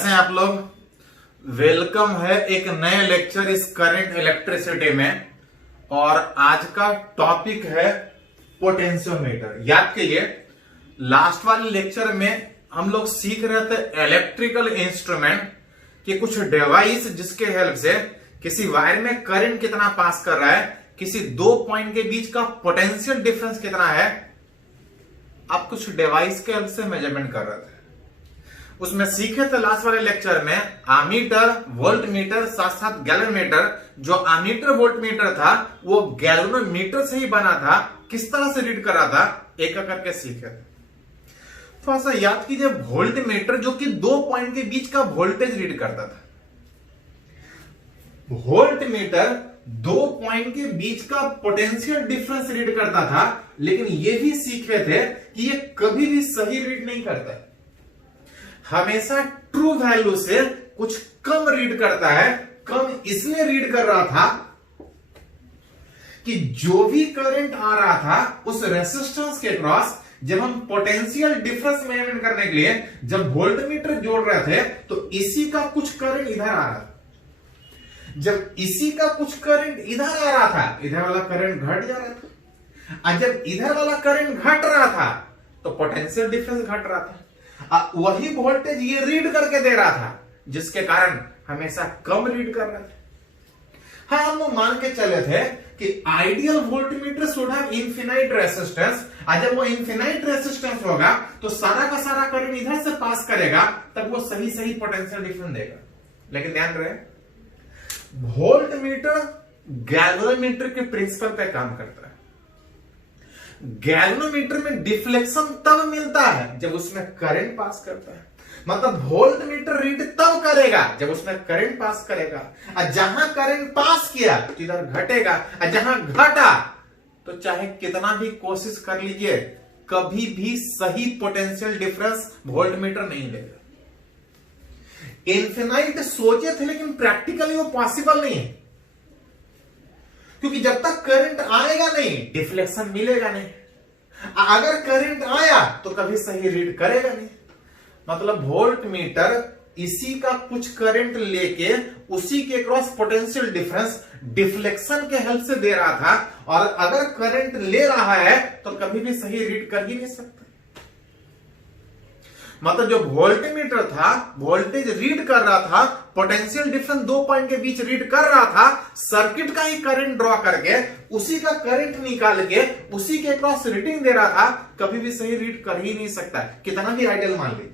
कैसे हैं आप लोग। वेलकम है एक नए लेक्चर इस करंट इलेक्ट्रिसिटी में। और आज का टॉपिक है पोटेंशियोमीटर। याद कीजिए, लास्ट वाले लेक्चर में हम लोग सीख रहे थे इलेक्ट्रिकल इंस्ट्रूमेंट के कुछ डिवाइस जिसके हेल्प से किसी वायर में करंट कितना पास कर रहा है, किसी दो पॉइंट के बीच का पोटेंशियल डिफरेंस कितना है, आप कुछ डिवाइस के हेल्प से मेजरमेंट कर रहे थे। उसमें सीखे थे लास्ट वाले लेक्चर में आमीटर, वोल्ट मीटर, साथ साथ गैलोमीटर। जो आमीटर वोल्ट मीटर था वो गैलोमीटर से ही बना था। किस तरह से रीड कर रहा था एक एक करके सीखे थे। थोड़ा सा याद कीजिए, वोल्ट मीटर जो कि दो पॉइंट के बीच का वोल्टेज रीड करता था। वोल्ट मीटर दो पॉइंट के बीच का पोटेंशियल डिफरेंस रीड करता था, लेकिन ये भी सीखे थे कि ये कभी भी सही रीड नहीं करता, हमेशा ट्रू वैल्यू से कुछ कम रीड करता है। कम इसलिए रीड कर रहा था कि जो भी करंट आ रहा था उस रेसिस्टेंस के क्रॉस जब हम पोटेंशियल डिफरेंस मेजरमेंट करने के लिए जब वोल्टमीटर जोड़ रहे थे तो इसी का कुछ करंट इधर आ रहा था। जब इसी का कुछ करंट इधर आ रहा था, इधर वाला करंट घट जा रहा था, और जब इधर वाला करंट घट रहा था तो पोटेंशियल डिफरेंस घट रहा था। वही वोल्टेज ये रीड करके दे रहा था, जिसके कारण हमेशा कम रीड कर रहे थे। हाँ, हम मान के चले थे कि ideal voltmeter should have infinite resistance. और जब वो इनफिनाइट रेजिस्टेंस होगा तो सारा का सारा करंट इधर से पास करेगा, तब वो सही सही पोटेंशियल डिफरेंस देगा। लेकिन ध्यान रहे, वोल्टमीटर गैल्वेनोमीटर के प्रिंसिपल पे काम करता है। गैल्वेनोमीटर में डिफ्लेक्शन तब मिलता है जब उसमें करंट पास करता है। मतलब वोल्टमीटर रीड तब करेगा जब उसमें करंट पास करेगा, और जहां करंट पास किया तो इधर घटेगा, और जहां घटा तो चाहे कितना भी कोशिश कर लीजिए कभी भी सही पोटेंशियल डिफरेंस वोल्टमीटर नहीं देगा। इनफिनाइट सोचे थे लेकिन प्रैक्टिकली वो पॉसिबल नहीं है, क्योंकि जब तक करंट आएगा नहीं डिफ्लेक्शन मिलेगा नहीं। अगर करंट आया तो कभी सही रीड करेगा नहीं। मतलब वोल्ट मीटर इसी का कुछ करंट लेके उसी के क्रॉस पोटेंशियल डिफरेंस डिफ्लेक्शन के हेल्प से दे रहा था, और अगर करंट ले रहा है तो कभी भी सही रीड कर ही नहीं सकता। मतलब जो वोल्टमीटर था वोल्टेज रीड कर रहा था, पोटेंशियल डिफरेंस दो पॉइंट के बीच रीड कर रहा था, सर्किट का ही करंट ड्रॉ करके उसी का करंट निकाल के उसी के क्रॉस रीडिंग दे रहा था, कभी भी सही रीड कर ही नहीं सकता, कितना भी आइडियल मान ली।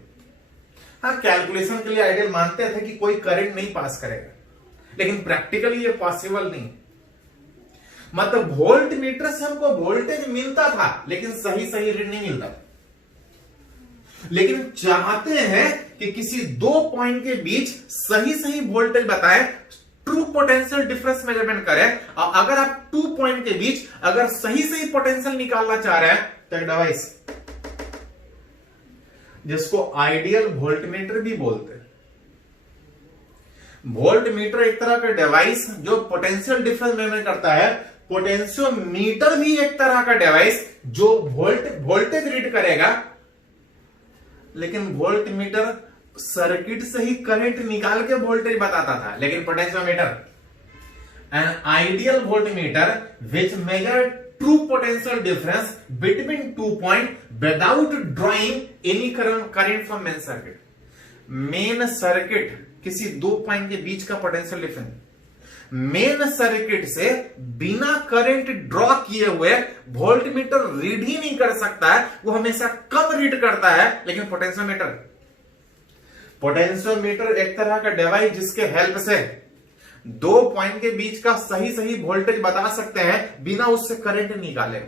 हाँ, कैलकुलेशन के लिए आइडियल मानते थे कि कोई करंट नहीं पास करेगा, लेकिन प्रैक्टिकली ये पॉसिबल नहीं। मतलब वोल्टमीटर से हमको वोल्टेज मिलता था लेकिन सही सही रीड नहीं मिलता था। लेकिन चाहते हैं कि किसी दो पॉइंट के बीच सही सही वोल्टेज बताए, ट्रू पोटेंशियल डिफरेंस मेजरमेंट करें, और अगर आप टू पॉइंट के बीच अगर सही सही पोटेंशियल निकालना चाह रहे हैं तो एक डिवाइस जिसको आइडियल वोल्टमीटर भी बोलते हैं। वोल्टमीटर एक तरह का डिवाइस जो पोटेंशियल डिफरेंस मेजर करता है। पोटेंशियोमीटर भी एक तरह का डिवाइस जो वोल्टेज रीड करेगा, लेकिन वोल्टमीटर सर्किट से ही करंट निकाल के वोल्टेज बताता था। लेकिन potentiometer an ideal voltmeter which measure true potential difference between two point without drawing any current from main circuit. Main circuit किसी दो पॉइंट के बीच का पोटेंशियल डिफरेंस मेन सर्किट से बिना करंट ड्रॉ किए हुए वोल्टमीटर रीड ही नहीं कर सकता है। वो हमेशा कम रीड करता है। लेकिन पोटेंशियोमीटर एक तरह का डिवाइस जिसके हेल्प से दो पॉइंट के बीच का सही सही वोल्टेज बता सकते हैं बिना उससे करंट निकाले,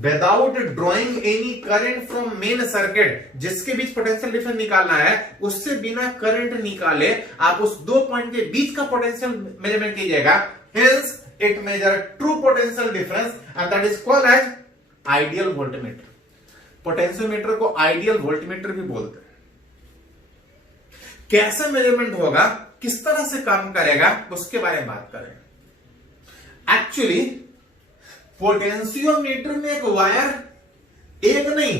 without drawing any current from main circuit. जिसके बीच पोटेंशियल डिफरेंस निकालना है उससे बिना करंट निकाले आप उस दो पॉइंट के बीच का पोटेंशियल मेजरमेंट कीजिएगा। Hence it measure true potential difference and that is called as ideal voltmeter. Potentiometer को आइडियल वोल्टमीटर भी बोलते हैं। कैसे मेजरमेंट होगा, किस तरह से काम करेगा, उसके बारे में बात करेंगे। एक्चुअली पोटेंशियोमीटर में एक वायर एक नहीं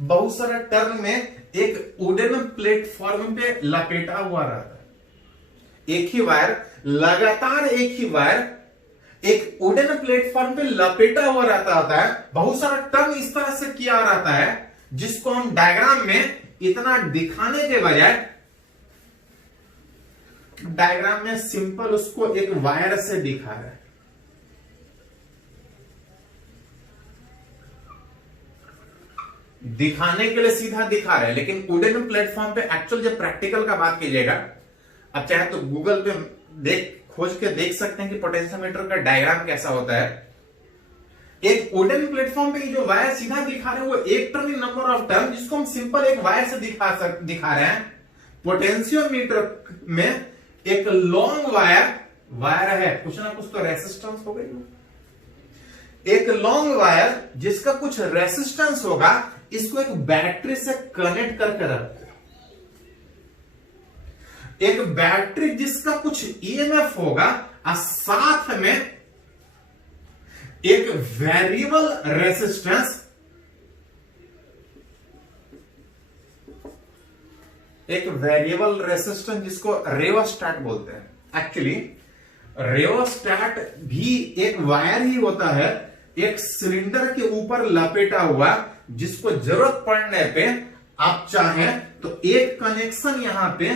बहुत सारा टर्म में एक वुडन प्लेटफॉर्म पे लपेटा हुआ रहता है। एक ही वायर, लगातार एक ही वायर एक वुडन प्लेटफॉर्म पे लपेटा हुआ रहता है। बहुत सारा टर्म इस तरह से किया रहता है जिसको हम डायग्राम में इतना दिखाने के बजाय डायग्राम में सिंपल उसको एक वायर से दिखा रहे हैं। दिखाने के लिए सीधा दिखा रहे हैं, लेकिन वुडन प्लेटफॉर्म पे एक्चुअल जब प्रैक्टिकल का बात कीजिएगा, अब चाहे तो गूगल पे खोज के देख सकते हैं कि पोटेंशियोमीटर का डायग्राम कैसा होता है। एक वुडन प्लेटफॉर्म पे जो वायर सीधा दिखा रहे हैं वो एक term in number of term, जिसको हम सिंपल एक वायर से दिखा रहे हैं। पोटेंशियोमीटर में एक लॉन्ग वायर है, कुछ ना कुछ तो रेसिस्टेंस हो गई। एक लॉन्ग वायर जिसका कुछ रेसिस्टेंस होगा, इसको एक बैटरी से कनेक्ट करके रखते हैं। एक बैटरी जिसका कुछ ईएमएफ होगा और साथ में एक वेरिएबल रेसिस्टेंस, जिसको रेओस्टैट बोलते हैं। एक्चुअली रेओस्टैट भी एक वायर ही होता है, एक सिलेंडर के ऊपर लपेटा हुआ, जिसको जरूरत पड़ने पे आप चाहें तो एक कनेक्शन यहां पे,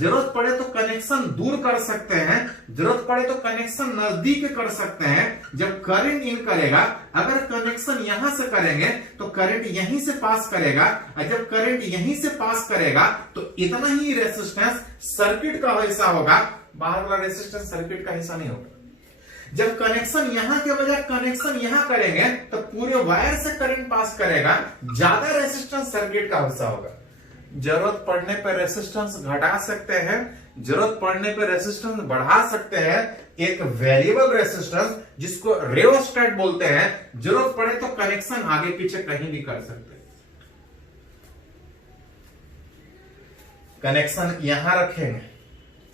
जरूरत पड़े तो कनेक्शन दूर कर सकते हैं, जरूरत पड़े तो कनेक्शन नजदीक कर सकते हैं। जब करंट इन करेगा, अगर कनेक्शन यहां से करेंगे तो करंट यहीं से पास करेगा, और जब करंट यहीं से पास करेगा तो इतना ही रेसिस्टेंस सर्किट का हिस्सा होगा, बाहर वाला रेसिस्टेंस सर्किट का हिस्सा नहीं होगा। जब कनेक्शन यहां के बजाय कनेक्शन यहां करेंगे तो पूरे वायर से करंट पास करेगा, ज्यादा रेसिस्टेंस सर्किट का हिस्सा होगा। जरूरत पड़ने पर रेसिस्टेंस घटा सकते हैं, जरूरत पड़ने पर रेसिस्टेंस बढ़ा सकते हैं। एक वेरिएबल रेसिस्टेंस जिसको रेओस्टैट बोलते हैं, जरूरत पड़े तो कनेक्शन आगे पीछे कहीं भी कर सकते हैं। कनेक्शन यहां रखेंगे,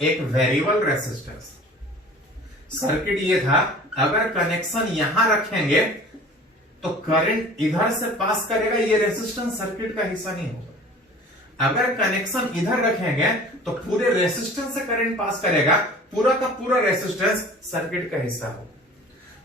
एक वेरिएबल रेसिस्टेंस। सर्किट ये था, अगर कनेक्शन यहां रखेंगे तो करंट इधर से पास करेगा, ये रेसिस्टेंस सर्किट का हिस्सा नहीं होगा। अगर कनेक्शन इधर रखेंगे तो पूरे रेसिस्टेंस से करंट पास करेगा, पूरा का पूरा रेसिस्टेंस सर्किट का हिस्सा होगा।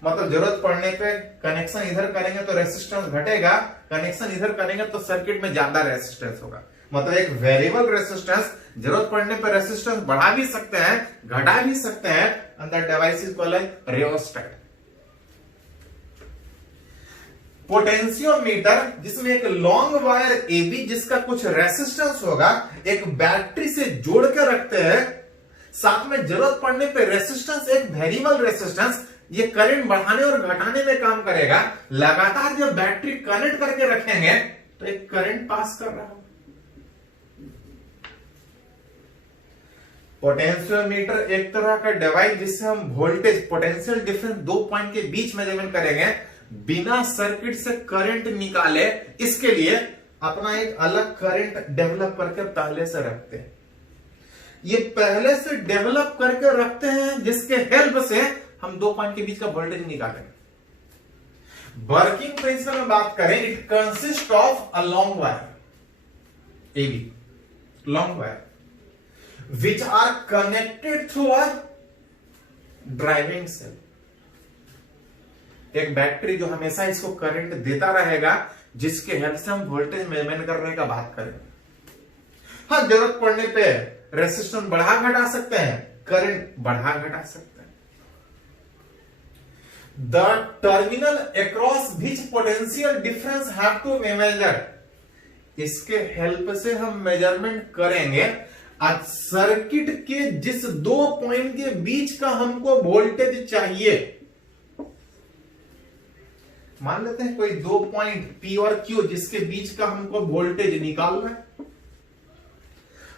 मतलब जरूरत पड़ने पे कनेक्शन इधर करेंगे तो रेसिस्टेंस घटेगा, कनेक्शन इधर करेंगे तो सर्किट में ज्यादा रेसिस्टेंस होगा। मतलब एक वेरिएबल रेसिस्टेंस, जरूरत पड़ने पर रेसिस्टेंस बढ़ा भी सकते हैं, घटा भी सकते हैं, and that device is called a rheostat. Potentiometer जिसमें एक लॉन्ग वायर AB जिसका कुछ रेसिस्टेंस होगा, एक बैटरी से जोड़ के रखते हैं, साथ में जरूरत पड़ने पे रेसिस्टेंस, एक वेरिएबल रेसिस्टेंस, ये करंट बढ़ाने और घटाने में काम करेगा। लगातार जब बैटरी कनेक्ट करके रखेंगे तो एक करंट पास कर रहा हो। पोटेंशियोमीटर एक तरह का डिवाइस जिससे हम वोल्टेज, पोटेंशियल डिफरेंस दो पॉइंट के बीच मेजरमेंट करेंगे, बिना सर्किट से करंट निकाले। इसके लिए अपना एक अलग करंट डेवलप करके पहले से रखते हैं। ये पहले से डेवलप करके रखते हैं जिसके हेल्प से हम दो पॉइंट के बीच का वोल्टेज निकालेंगे। वर्किंग प्रिंसिपल में बात करें, it consist of a long wire AB, long wire which are connected through a driving cell। एक बैटरी जो हमेशा इसको करंट देता रहेगा, जिसके हेल्प से हम वोल्टेज मेजरमेंट करने का बात करें। हाँ, जरूरत पड़ने पे रेसिस्टेंस बढ़ा घटा सकते हैं, करंट बढ़ा घटा सकते हैं। The terminal across which potential difference have to be measured. इसके हेल्प से हम मेजरमेंट करेंगे आज सर्किट के जिस दो पॉइंट के बीच का हमको वोल्टेज चाहिए। मान लेते हैं कोई दो पॉइंट P और Q जिसके बीच का हमको वोल्टेज निकालना है,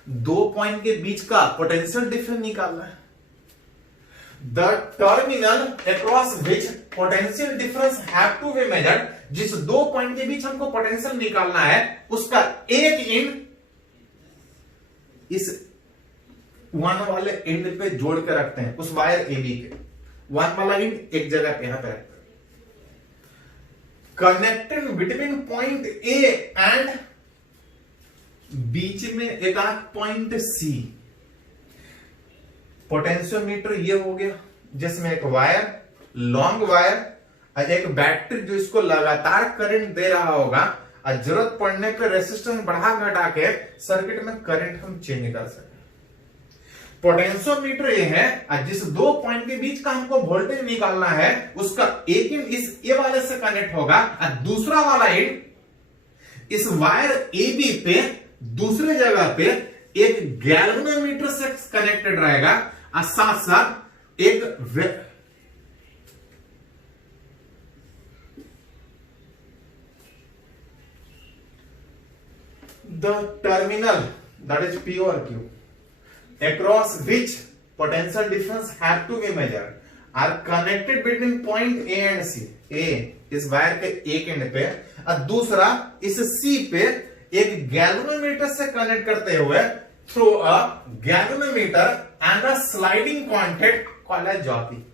दो पॉइंट के बीच का पोटेंशियल डिफरेंस निकालना है। The terminal across which potential difference have to be measured, जिस दो पॉइंट के बीच हमको पोटेंशियल निकालना है, उसका एक एंड इस वन वाले एंड पे जोड़ के रखते हैं, उस वायर AB के वन वाला एंड एक जगह पे यहां पे रखते हैं। Connected between point A and बीच में एक आध पॉइंट सी, पोटेंशियोमीटर ये हो गया जिसमें एक वायर, लॉन्ग वायर और एक बैटरी जो इसको लगातार करंट दे रहा होगा और जरूरत पड़ने पर रेसिस्टेंस बढ़ा घटा के सर्किट में करंट हम चेंज कर सकते हैं। पोटेंशियोमीटर ये है और जिस दो पॉइंट के बीच का हमको वोल्टेज निकालना है उसका एक एंड इस ए वाले से कनेक्ट होगा और दूसरा वाला एंड इस वायर ए बी पे दूसरे जगह पे एक गैल्वेनोमीटर से कनेक्टेड रहेगा और साथ साथ एक the terminal, that is P or Q, across which potential difference have to be measured are connected between point A and C. A इस वायर के एक एंड पे और दूसरा इस C पे एक गैल्वेनोमीटर से कनेक्ट करते हुए through a galvanometer and a sliding contact called as jockey.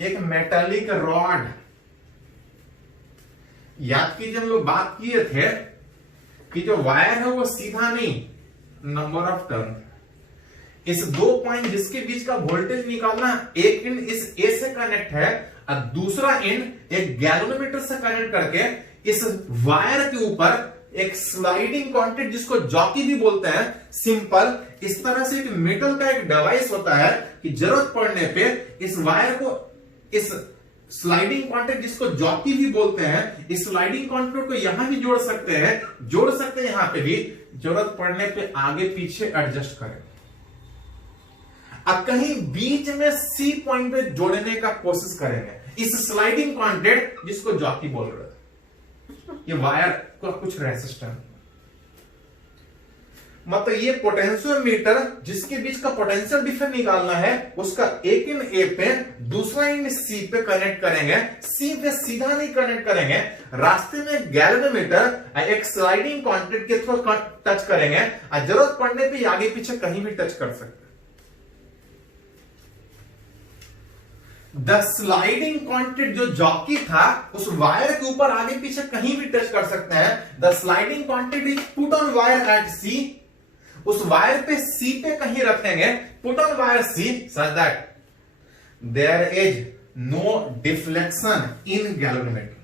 एक मेटालिक रॉड, याद कीजिए हम लोग बात किए थे कि जो वायर है वो सीधा नहीं, नंबर ऑफ टर्न, इस दो पॉइंट जिसके बीच का वोल्टेज निकालना, एक एंड इस ए से कनेक्ट है और दूसरा एंड एक गैल्वेनोमीटर से कनेक्ट करके इस वायर के ऊपर एक स्लाइडिंग कॉन्टैक्ट जिसको जॉकी भी बोलते हैं, सिंपल इस तरह से एक मेटल का एक डिवाइस होता है कि जरूरत पड़ने पे इस वायर को इस स्लाइडिंग कॉन्टैक्ट जिसको जॉकी भी बोलते हैं, इस स्लाइडिंग कॉन्टैक्ट को यहां भी जोड़ सकते हैं यहां पे भी, जरूरत पड़ने पे आगे पीछे एडजस्ट करें। अब कहीं बीच में सी पॉइंट पे जोड़ने का कोशिश करेंगे इस स्लाइडिंग कॉन्टैक्ट जिसको जॉकी बोल रहे थे, ये वायर का कुछ रेसिस्टेंस, मतलब ये पोटेंशियोमीटर जिसके बीच का पोटेंशियल डिफरेंस निकालना है उसका एक एंड ए पे दूसरा एंड सी पे कनेक्ट करेंगे, सी पे सीधा नहीं कनेक्ट करेंगे, रास्ते में गैल्वेनोमीटर एक स्लाइडिंग कॉन्टैक्ट के थ्रू टच करेंगे और जरूरत पड़ने पे आगे पीछे कहीं भी टच कर सकते हैं। द स्लाइडिंग कॉन्टैक्ट जो जॉकी था उस वायर के ऊपर आगे पीछे कहीं भी टच कर सकते हैं। The sliding contact is put on wire at C, उस वायर पे सी पे कहीं रखेंगे, put on wire C such that there is no deflection in galvanometer.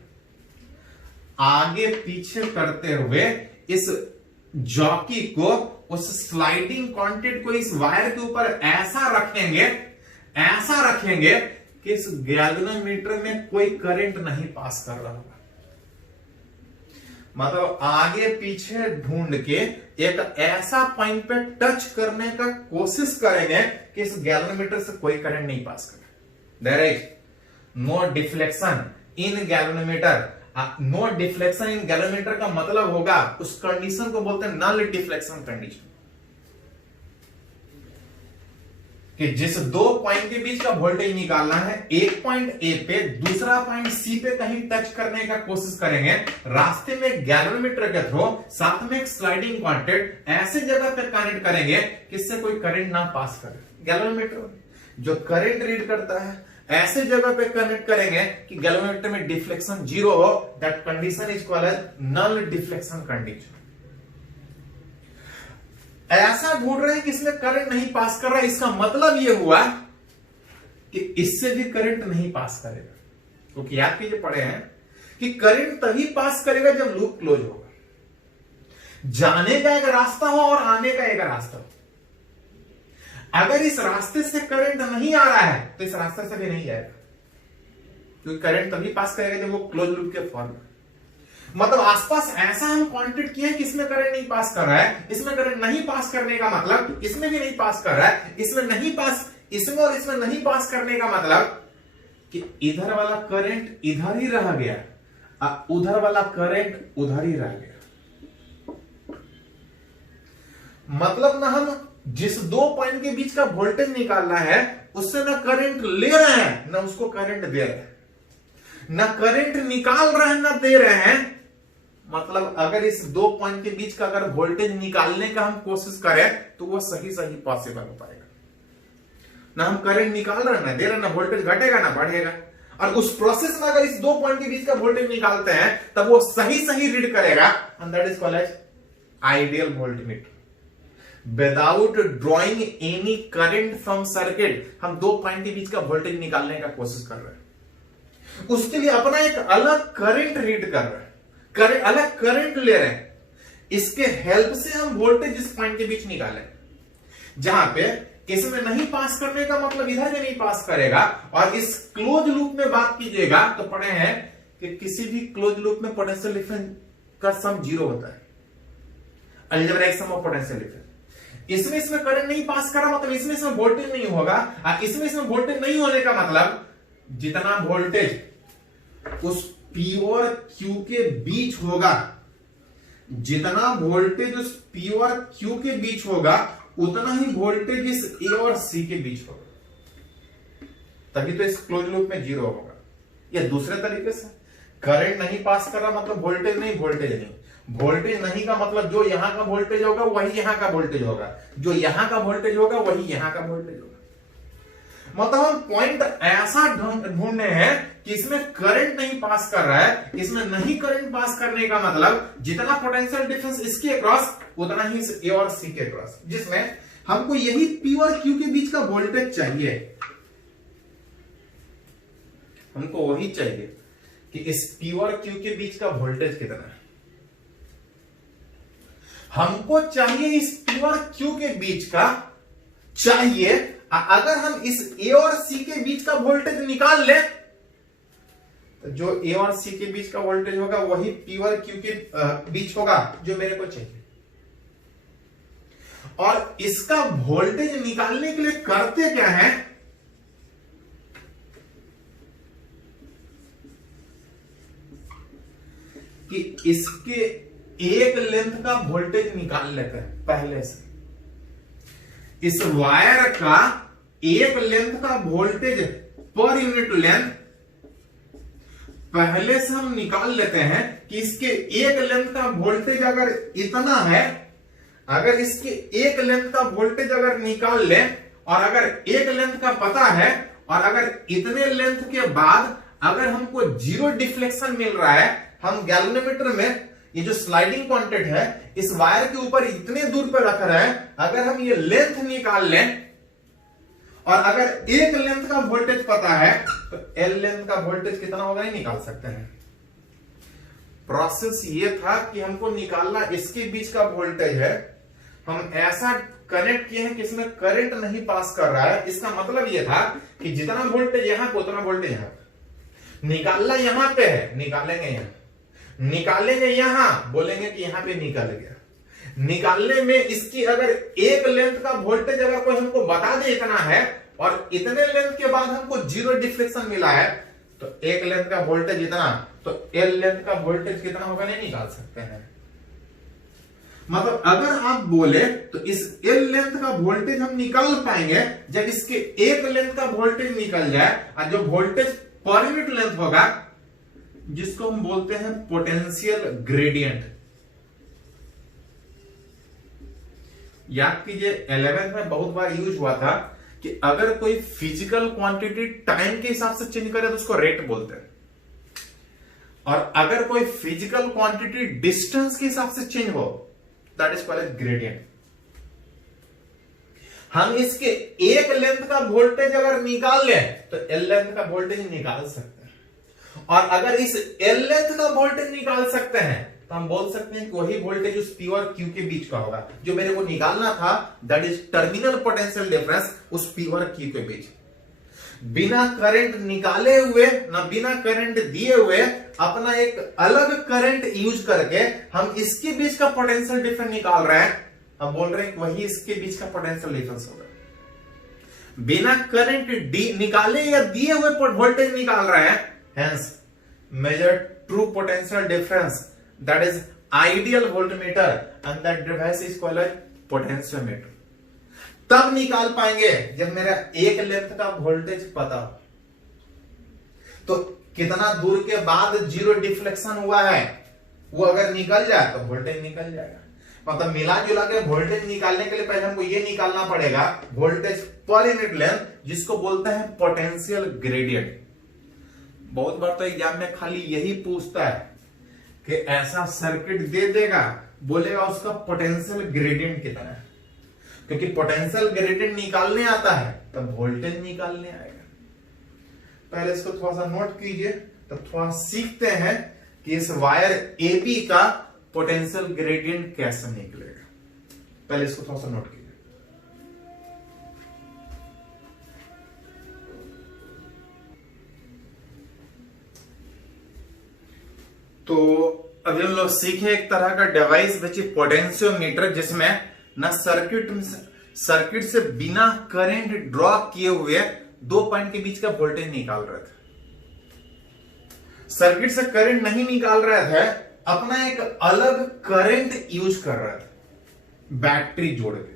आगे पीछे करते हुए इस जॉकी को, उस स्लाइडिंग कॉन्टैक्ट को इस वायर के ऊपर ऐसा रखेंगे कि इस गैल्वेनोमीटर में कोई करंट नहीं पास कर रहा होगा, मतलब आगे पीछे ढूंढ के एक ऐसा पॉइंट पे टच करने का कोशिश करेंगे कि इस गैल्वेनोमीटर से कोई करंट नहीं पास करे। There is no deflection in galvanometer. No deflection in galvanometer का मतलब होगा उस कंडीशन को बोलते हैं नल डिफ्लेक्शन कंडीशन, कि जिस दो पॉइंट के बीच का वोल्टेज निकालना है, एक पॉइंट ए पे दूसरा पॉइंट सी पे कहीं टच करने का कोशिश करेंगे, रास्ते में गैल्वेनोमीटर के थ्रू साथ में एक स्लाइडिंग कॉन्टैक्ट ऐसे जगह पे कनेक्ट करेंगे कि इससे कोई करंट ना पास करे। गैल्वेनोमीटर जो करंट रीड करता है ऐसे जगह पे कनेक्ट करेंगे कि गैल्वेनोमीटर में डिफ्लेक्शन जीरो हो, that condition is called as null deflection condition. ऐसा ढूंढ रहे हैं कि इसमें करंट नहीं पास कर रहा है, इसका मतलब यह हुआ कि इससे भी करंट नहीं पास करेगा, क्योंकि याद कीजिए पढ़े हैं कि करंट तभी पास करेगा जब लूप क्लोज होगा, जाने का एक रास्ता हो और आने का एक रास्ता हो। अगर इस रास्ते से करंट नहीं आ रहा है तो इस रास्ते से भी नहीं जाएगा, क्योंकि करंट तभी पास करेगा जब वो क्लोज लूप के फॉर्म में, मतलब आसपास ऐसा हम कॉन्टैक्ट किया है कि इसमें करंट नहीं पास कर रहा है, इसमें करंट नहीं पास करने का मतलब इसमें भी नहीं पास कर रहा है, इसमें नहीं पास, इसमें और इसमें नहीं पास करने का मतलब कि इधर वाला करंट इधर ही रह गया, उधर वाला करंट उधर ही रह गया। मतलब ना हम जिस दो पॉइंट के बीच का वोल्टेज निकालना है उससे ना करंट ले रहे हैं ना उसको करंट दे रहे हैं, ना करंट निकाल रहे हैं ना दे रहे हैं। मतलब अगर इस दो पॉइंट के बीच का अगर वोल्टेज निकालने का हम कोशिश करें तो वो सही पॉसिबल हो पाएगा। ना हम करंट निकाल रहे हैं ना दे रहे, ना वोल्टेज घटेगा ना बढ़ेगा। और उस प्रोसेस में अगर इस दो पॉइंट के बीच का वोल्टेज निकालते हैं तब वो सही रीड करेगा, and that is called as ideal voltmeter. Without drawing any current from circuit हम दो पॉइंट के बीच का वोल्टेज निकालने का कोशिश कर रहे हैं। उसके लिए अपना एक अलग करंट रीड कर रहे हैं, अलग करंट ले रहे हैं। इसके हेल्प से हम वोल्टेज इस पॉइंट के बीच निकालें, जहां पे इसमें नहीं पास करने का मतलब इधर में नहीं पास करेगा। और इस क्लोज लूप में बात कीजिएगा तो पढ़े हैं कि किसी भी क्लोज लूप में पोटेंशियल डिफरेंस का सम 0 होता है, algebraic sum of potential difference. इसमें करंट नहीं पास करा मतलब इसमें वोल्टेज नहीं होगा। और इसमें वोल्टेज नहीं होने का मतलब जितना वोल्टेज उस P और Q के बीच होगा, जितना वोल्टेज उस P और Q के बीच होगा उतना ही वोल्टेज इस A और C के बीच होगा, तभी तो इस क्लोज लूप में 0 होगा। या दूसरे तरीके से करंट नहीं पास कर रहा मतलब वोल्टेज नहीं, वोल्टेज नहीं। वोल्टेज नहीं का मतलब जो यहां का वोल्टेज होगा वही यहां का वोल्टेज होगा, जो यहां का वोल्टेज होगा वही यहां का वोल्टेज होगा। मतलब हम पॉइंट ऐसा ढूंढने हैं कि इसमें करंट नहीं पास कर रहा है, इसमें नहीं करंट पास करने का मतलब जितना पोटेंशियल डिफरेंस इसके अक्रॉस उतना ही इस A और C के अक्रॉस, जिसमें हमको यही P और Q के बीच का वोल्टेज चाहिए। हमको वही चाहिए कि इस P और Q के बीच का वोल्टेज कितना है। हमको चाहिए इस P और Q के बीच का चाहिए। अगर हम इस A और C के बीच का वोल्टेज निकाल ले तो जो A और C के बीच का वोल्टेज होगा वही P और Q के बीच होगा जो मेरे को चाहिए। और इसका वोल्टेज निकालने के लिए करते क्या है कि इसके एक लेंथ का वोल्टेज निकाल लेते हैं पहले से। इस वायर का एक लेंथ का वोल्टेज पर यूनिट लेंथ पहले से हम निकाल लेते हैं कि इसके एक लेंथ का वोल्टेज अगर इतना है, अगर इसके एक लेंथ का वोल्टेज अगर निकाल ले और अगर एक लेंथ का पता है और अगर इतने लेंथ के बाद अगर हमको 0 डिफ्लेक्शन मिल रहा है, हम गैल्वेनोमीटर में ये जो स्लाइडिंग कांटेक्ट है इस वायर के ऊपर इतने दूर पर रख रहे हैं, अगर हम ये लेंथ निकाल लें और अगर एक लेंथ का वोल्टेज पता है तो L लेंथ का वोल्टेज कितना होगा नहीं निकाल सकते हैं। प्रोसेस ये था कि हमको निकालना इसके बीच का वोल्टेज है। हम ऐसा कनेक्ट किए हैं कि इसमें करंट नहीं पास कर रहा है। इसका मतलब ये था कि जितना वोल्टेज यहां पे उतना वोल्टेज यहां पे। निकालना यहां पे है, निकालेंगे यहां, निकालेंगे यहां, बोलेंगे कि यहां पे निकल गया। निकालने में इसकी अगर एक लेंथ का वोल्टेज अगर कोई हमको बता दे इतना है और इतने लेंथ के बाद हमको 0 डिफ्लेक्शन मिला है तो एक लेंथ का वोल्टेज इतना, तो L लेंथ का वोल्टेज कितना होगा नहीं निकाल सकते हैं। मतलब अगर आप बोले तो इस L लेंथ का वोल्टेज हम निकाल पाएंगे जब इसके एक लेंथ का वोल्टेज निकल जाए और जो वोल्टेज पर यूनिट लेंथ होगा जिसको हम बोलते हैं पोटेंशियल ग्रेडियंट। याद कीजिए 11th में बहुत बार यूज हुआ था कि अगर कोई फिजिकल क्वांटिटी टाइम के हिसाब से चेंज करे तो उसको रेट बोलते हैं, और अगर कोई फिजिकल क्वांटिटी डिस्टेंस के हिसाब से चेंज हो that is called as gradient. हम इसके एक लेंथ का वोल्टेज अगर निकाल लें तो L लेंथ का वोल्टेज निकाल सकते हैं, और अगर इस L लेंथ का वोल्टेज निकाल सकते हैं तो हम बोल सकते हैं कि वही वोल्टेज उस P और Q के बीच का होगा जो मेरे को निकालना था, that is terminal potential difference उस P और Q के बीच। बिना करंट निकाले हुए ना बिना करंट दिए हुए अपना एक अलग करंट यूज करके हम इसके बीच का पोटेंशियल डिफरेंस निकाल रहे हैं। हम बोल रहे हैं कि वही इसके बीच का पोटेंशियल डिफरेंस होगा। बिना करंट निकाले या दिए हुए वोल्टेज निकाल रहे हैं, hence measure true potential difference, that is ideal voltmeter and that device is called as potentiometer। तब निकाल पाएंगे जब मेरा एक लेंथ का वोल्टेज पता हो। तो कितना दूर के बाद 0 डिफ्लेक्शन हुआ है वो अगर निकल जाए तो वोल्टेज निकल जाएगा। मतलब मिला जुला के वोल्टेज निकालने के लिए पहले हमको ये निकालना पड़ेगा वोल्टेज पर यूनिट लेंथ, जिसको बोलते हैं पोटेंशियल ग्रेडियंट। बहुत बार तो एग्जाम में खाली यही पूछता है कि ऐसा सर्किट दे देगा बोलेगा उसका पोटेंशियल ग्रेडियंट कितना है, क्योंकि पोटेंशियल ग्रेडियंट निकालने आता है तब वोल्टेज निकालने आएगा। पहले इसको थोड़ा सा नोट कीजिए, तो थोड़ा सीखते हैं कि इस वायर AB का पोटेंशियल ग्रेडियंट कैसे निकलेगा। पहले इसको थोड़ा सा नोट कीजिए। तो अभी हम लोग सीखे एक तरह का डिवाइस विच इज पोटेंशियोमीटर, जिसमें ना सर्किट से बिना करंट ड्रॉ किए हुए दो पॉइंट के बीच का वोल्टेज निकाल रहे थे। सर्किट से करंट नहीं निकाल रहे थे, अपना एक अलग करंट यूज कर रहे थे बैटरी जोड़ के।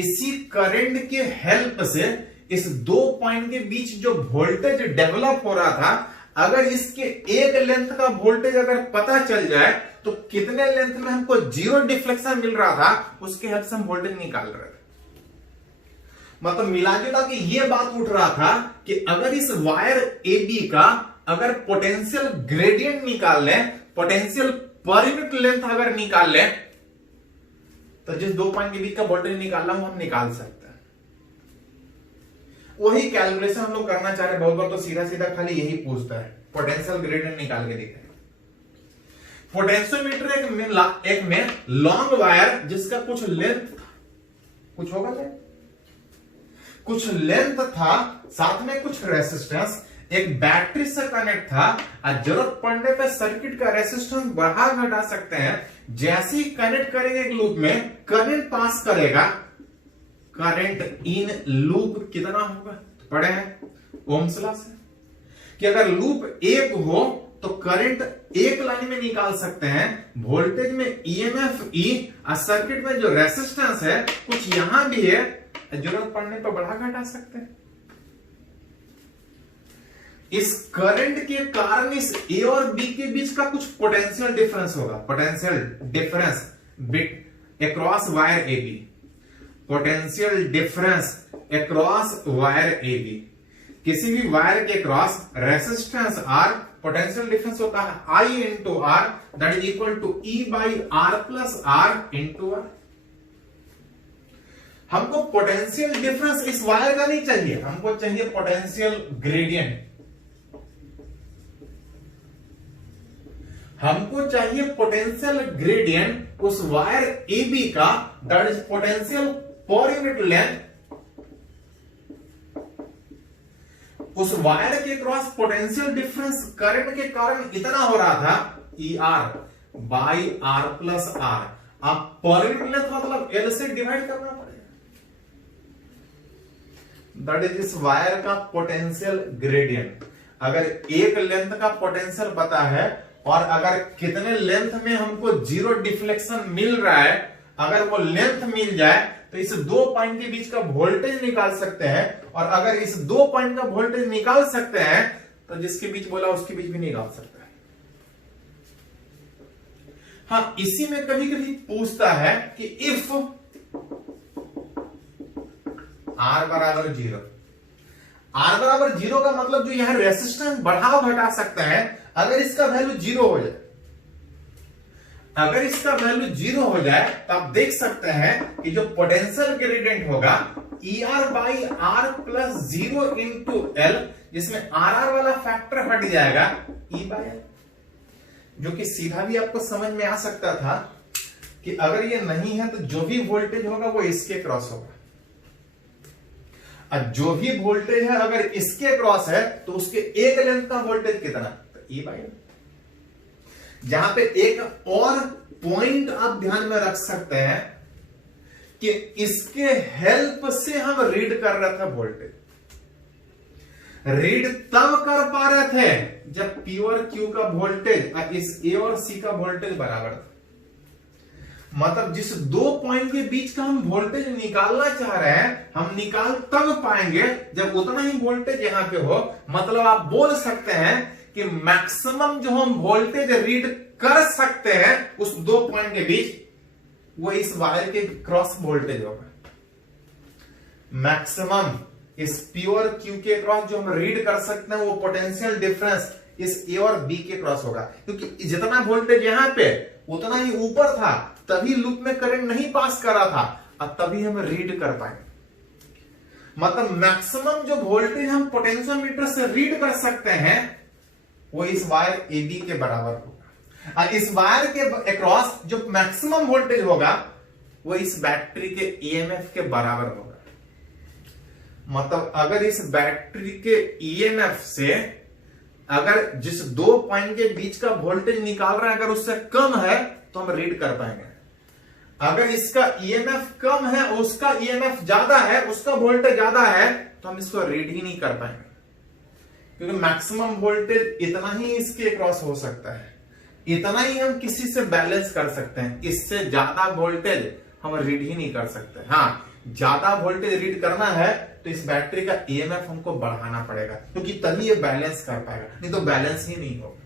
इसी करंट के हेल्प से इस दो पॉइंट के बीच जो वोल्टेज डेवलप हो रहा था, अगर इसके एक लेंथ का वोल्टेज अगर पता चल जाए तो कितने लेंथ में हमको जीरो डिफ्लेक्शन मिल रहा था, उसके हेल्प से हम वोल्टेज निकाल रहे थे। मतलब मिला जुला कि ये बात उठ रहा था कि अगर इस वायर AB का अगर पोटेंशियल ग्रेडियंट निकाल लें, पोटेंशियल पर यूनिट लेंथ अगर निकाल लें, तो जिस दो पॉइंट के बीच का वोल्टेज निकालना हम निकाल सकते हैं। वही कैलकुलेशन हम लोग करना चाह रहे हैं। बहुत बार तो सीधा सीधा खाली यही पूछता है, पोटेंशियल ग्रेडियंट निकाल के दिखाएं। पोटेंशियोमीटर एक में लॉन्ग वायर जिसका कुछ लेंथ था, कुछ होगा क्या, कुछ लेंथ था, साथ में कुछ रेसिस्टेंस, एक बैटरी से कनेक्ट था। और जरूरत पड़ने पर सर्किट का रेसिस्टेंस बढ़ा घटा सकते हैं। जैसे ही कनेक्ट करेंगे एक लूप में, करंट पास करेगा, करंट इन लूप कितना होगा, तो पढ़े हैं ओम्स लॉ से कि अगर लूप एक हो तो करंट एक लाइन में निकाल सकते हैं, वोल्टेज में EMF E और सर्किट में जो रेसिस्टेंस है कुछ यहां भी है, जरूरत पड़ने पर बढ़ा घटा सकते हैं। इस करंट के कारण इस A और B के बीच का कुछ पोटेंशियल डिफरेंस होगा, potential difference bit across wire AB, potential difference across wire AB। किसी भी वायर के cross resistance R, potential difference होता है I into R, that is equal to E by R plus R into R। हमको potential difference इस wire का नहीं चाहिए, हमको चाहिए पोटेंशियल ग्रेडियंट। हमको चाहिए पोटेंशियल ग्रेडियंट उस वायर AB का, that is potential per unit length. उस वायर के क्रॉस पोटेंशियल डिफरेंस करंट के कारण इतना हो रहा था ER by R plus R। आप पर यूनिट लेंथ मतलब L से डिवाइड करना पड़ेगा, दैट इज इस वायर का पोटेंशियल ग्रेडियंट। अगर एक लेंथ का पोटेंशियल पता है और अगर कितने लेंथ में हमको जीरो डिफ्लेक्शन मिल रहा है, अगर वो लेंथ मिल जाए तो इस दो पॉइंट के बीच का वोल्टेज निकाल सकते हैं। और अगर इस दो पॉइंट का वोल्टेज निकाल सकते हैं तो जिसके बीच बोला उसके बीच भी निकाल सकते हैं। हाँ, इसी में कभी कभी पूछता है कि इफ R बराबर 0, R बराबर 0 का मतलब जो यहां रेसिस्टेंस बढ़ा घटा सकते हैं, अगर इसका वैल्यू 0 हो जाए, अगर इसका वैल्यू 0 हो जाए तो आप देख सकते हैं कि जो पोटेंशियल ग्रेडियंट होगा ER by R plus 0 into L, जिसमें RR वाला फैक्टर हट जाएगा E बाई L, जो कि सीधा भी आपको समझ में आ सकता था कि अगर ये नहीं है तो जो भी वोल्टेज होगा वो इसके क्रॉस होगा, और जो भी वोल्टेज है अगर इसके क्रॉस है तो उसके एक लेंथ का वोल्टेज कितना, तो E बाई L। जहां पे एक और पॉइंट आप ध्यान में रख सकते हैं कि इसके हेल्प से हम रीड कर रहे थे वोल्टेज। रीड तब कर पा रहे थे जब P और Q का वोल्टेज और इस A और C का वोल्टेज बराबर था। मतलब जिस दो पॉइंट के बीच का हम वोल्टेज निकालना चाह रहे हैं, हम निकाल तब पाएंगे जब उतना ही वोल्टेज यहां पे हो। मतलब आप बोल सकते हैं कि मैक्सिमम जो हम वोल्टेज रीड कर सकते हैं उस दो पॉइंट के बीच, वो इस वायर के क्रॉस वोल्टेज होगा। मैक्सिमम इस P और Q के क्रॉस जो हम रीड कर सकते हैं वो पोटेंशियल डिफरेंस इस ए और बी के क्रॉस होगा, क्योंकि जितना वोल्टेज यहां पे उतना ही ऊपर था, तभी लूप में करंट नहीं पास कर रहा था, और तभी हम रीड कर पाएंगे। मतलब मैक्सिमम जो वोल्टेज हम पोटेंशियोमीटर से रीड कर सकते हैं वो इस वायर ए बी के बराबर होगा, और इस वायर के अक्रॉस जो मैक्सिमम वोल्टेज होगा वो इस बैटरी के ईएमएफ के बराबर होगा। मतलब अगर इस बैटरी के ईएमएफ से अगर जिस 2 पॉइंट के बीच का वोल्टेज निकाल रहा है अगर उससे कम है तो हम रीड कर पाएंगे। अगर इसका ईएमएफ कम है, उसका ईएमएफ ज्यादा है, उसका वोल्टेज ज्यादा है, तो हम इसको रीड ही नहीं कर पाएंगे, क्योंकि मैक्सिमम वोल्टेज इतना ही इसके क्रॉस हो सकता है, इतना ही हम किसी से बैलेंस कर सकते हैं, इससे ज्यादा वोल्टेज हम रीड ही नहीं कर सकते। हाँ, ज्यादा वोल्टेज रीड करना है तो इस बैटरी का ईएमएफ हमको बढ़ाना पड़ेगा, क्योंकि तभी ये बैलेंस कर पाएगा, नहीं तो बैलेंस ही नहीं होगा।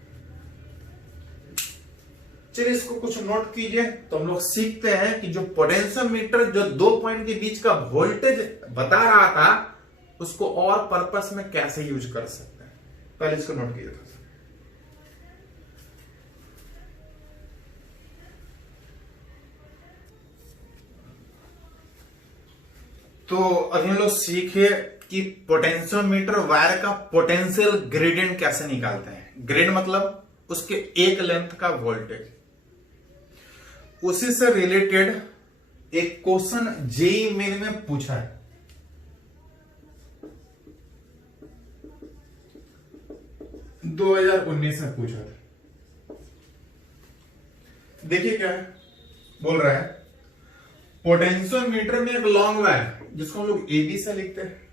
चलिए इसको कुछ नोट कीजिए। तो हम लोग सीखते हैं कि जो पोटेंशियोमीटर जो 2 पॉइंट के बीच का वोल्टेज बता रहा था उसको और पर्पस में कैसे यूज कर सकते हैं, पहले इसको नोट कीजिए। तो अभी हम लोग सीखे कि पोटेंशियोमीटर वायर का पोटेंशियल ग्रेडियंट कैसे निकालते हैं। ग्रेड मतलब उसके एक लेंथ का वोल्टेज। उसी से रिलेटेड एक क्वेश्चन जेईई मेन में पूछा है। - 2019 में पूछा था। देखिए क्या है, बोल रहा है पोटेंशियोमीटर में एक लॉन्ग वायर जिसको हम लोग एबी से लिखते हैं,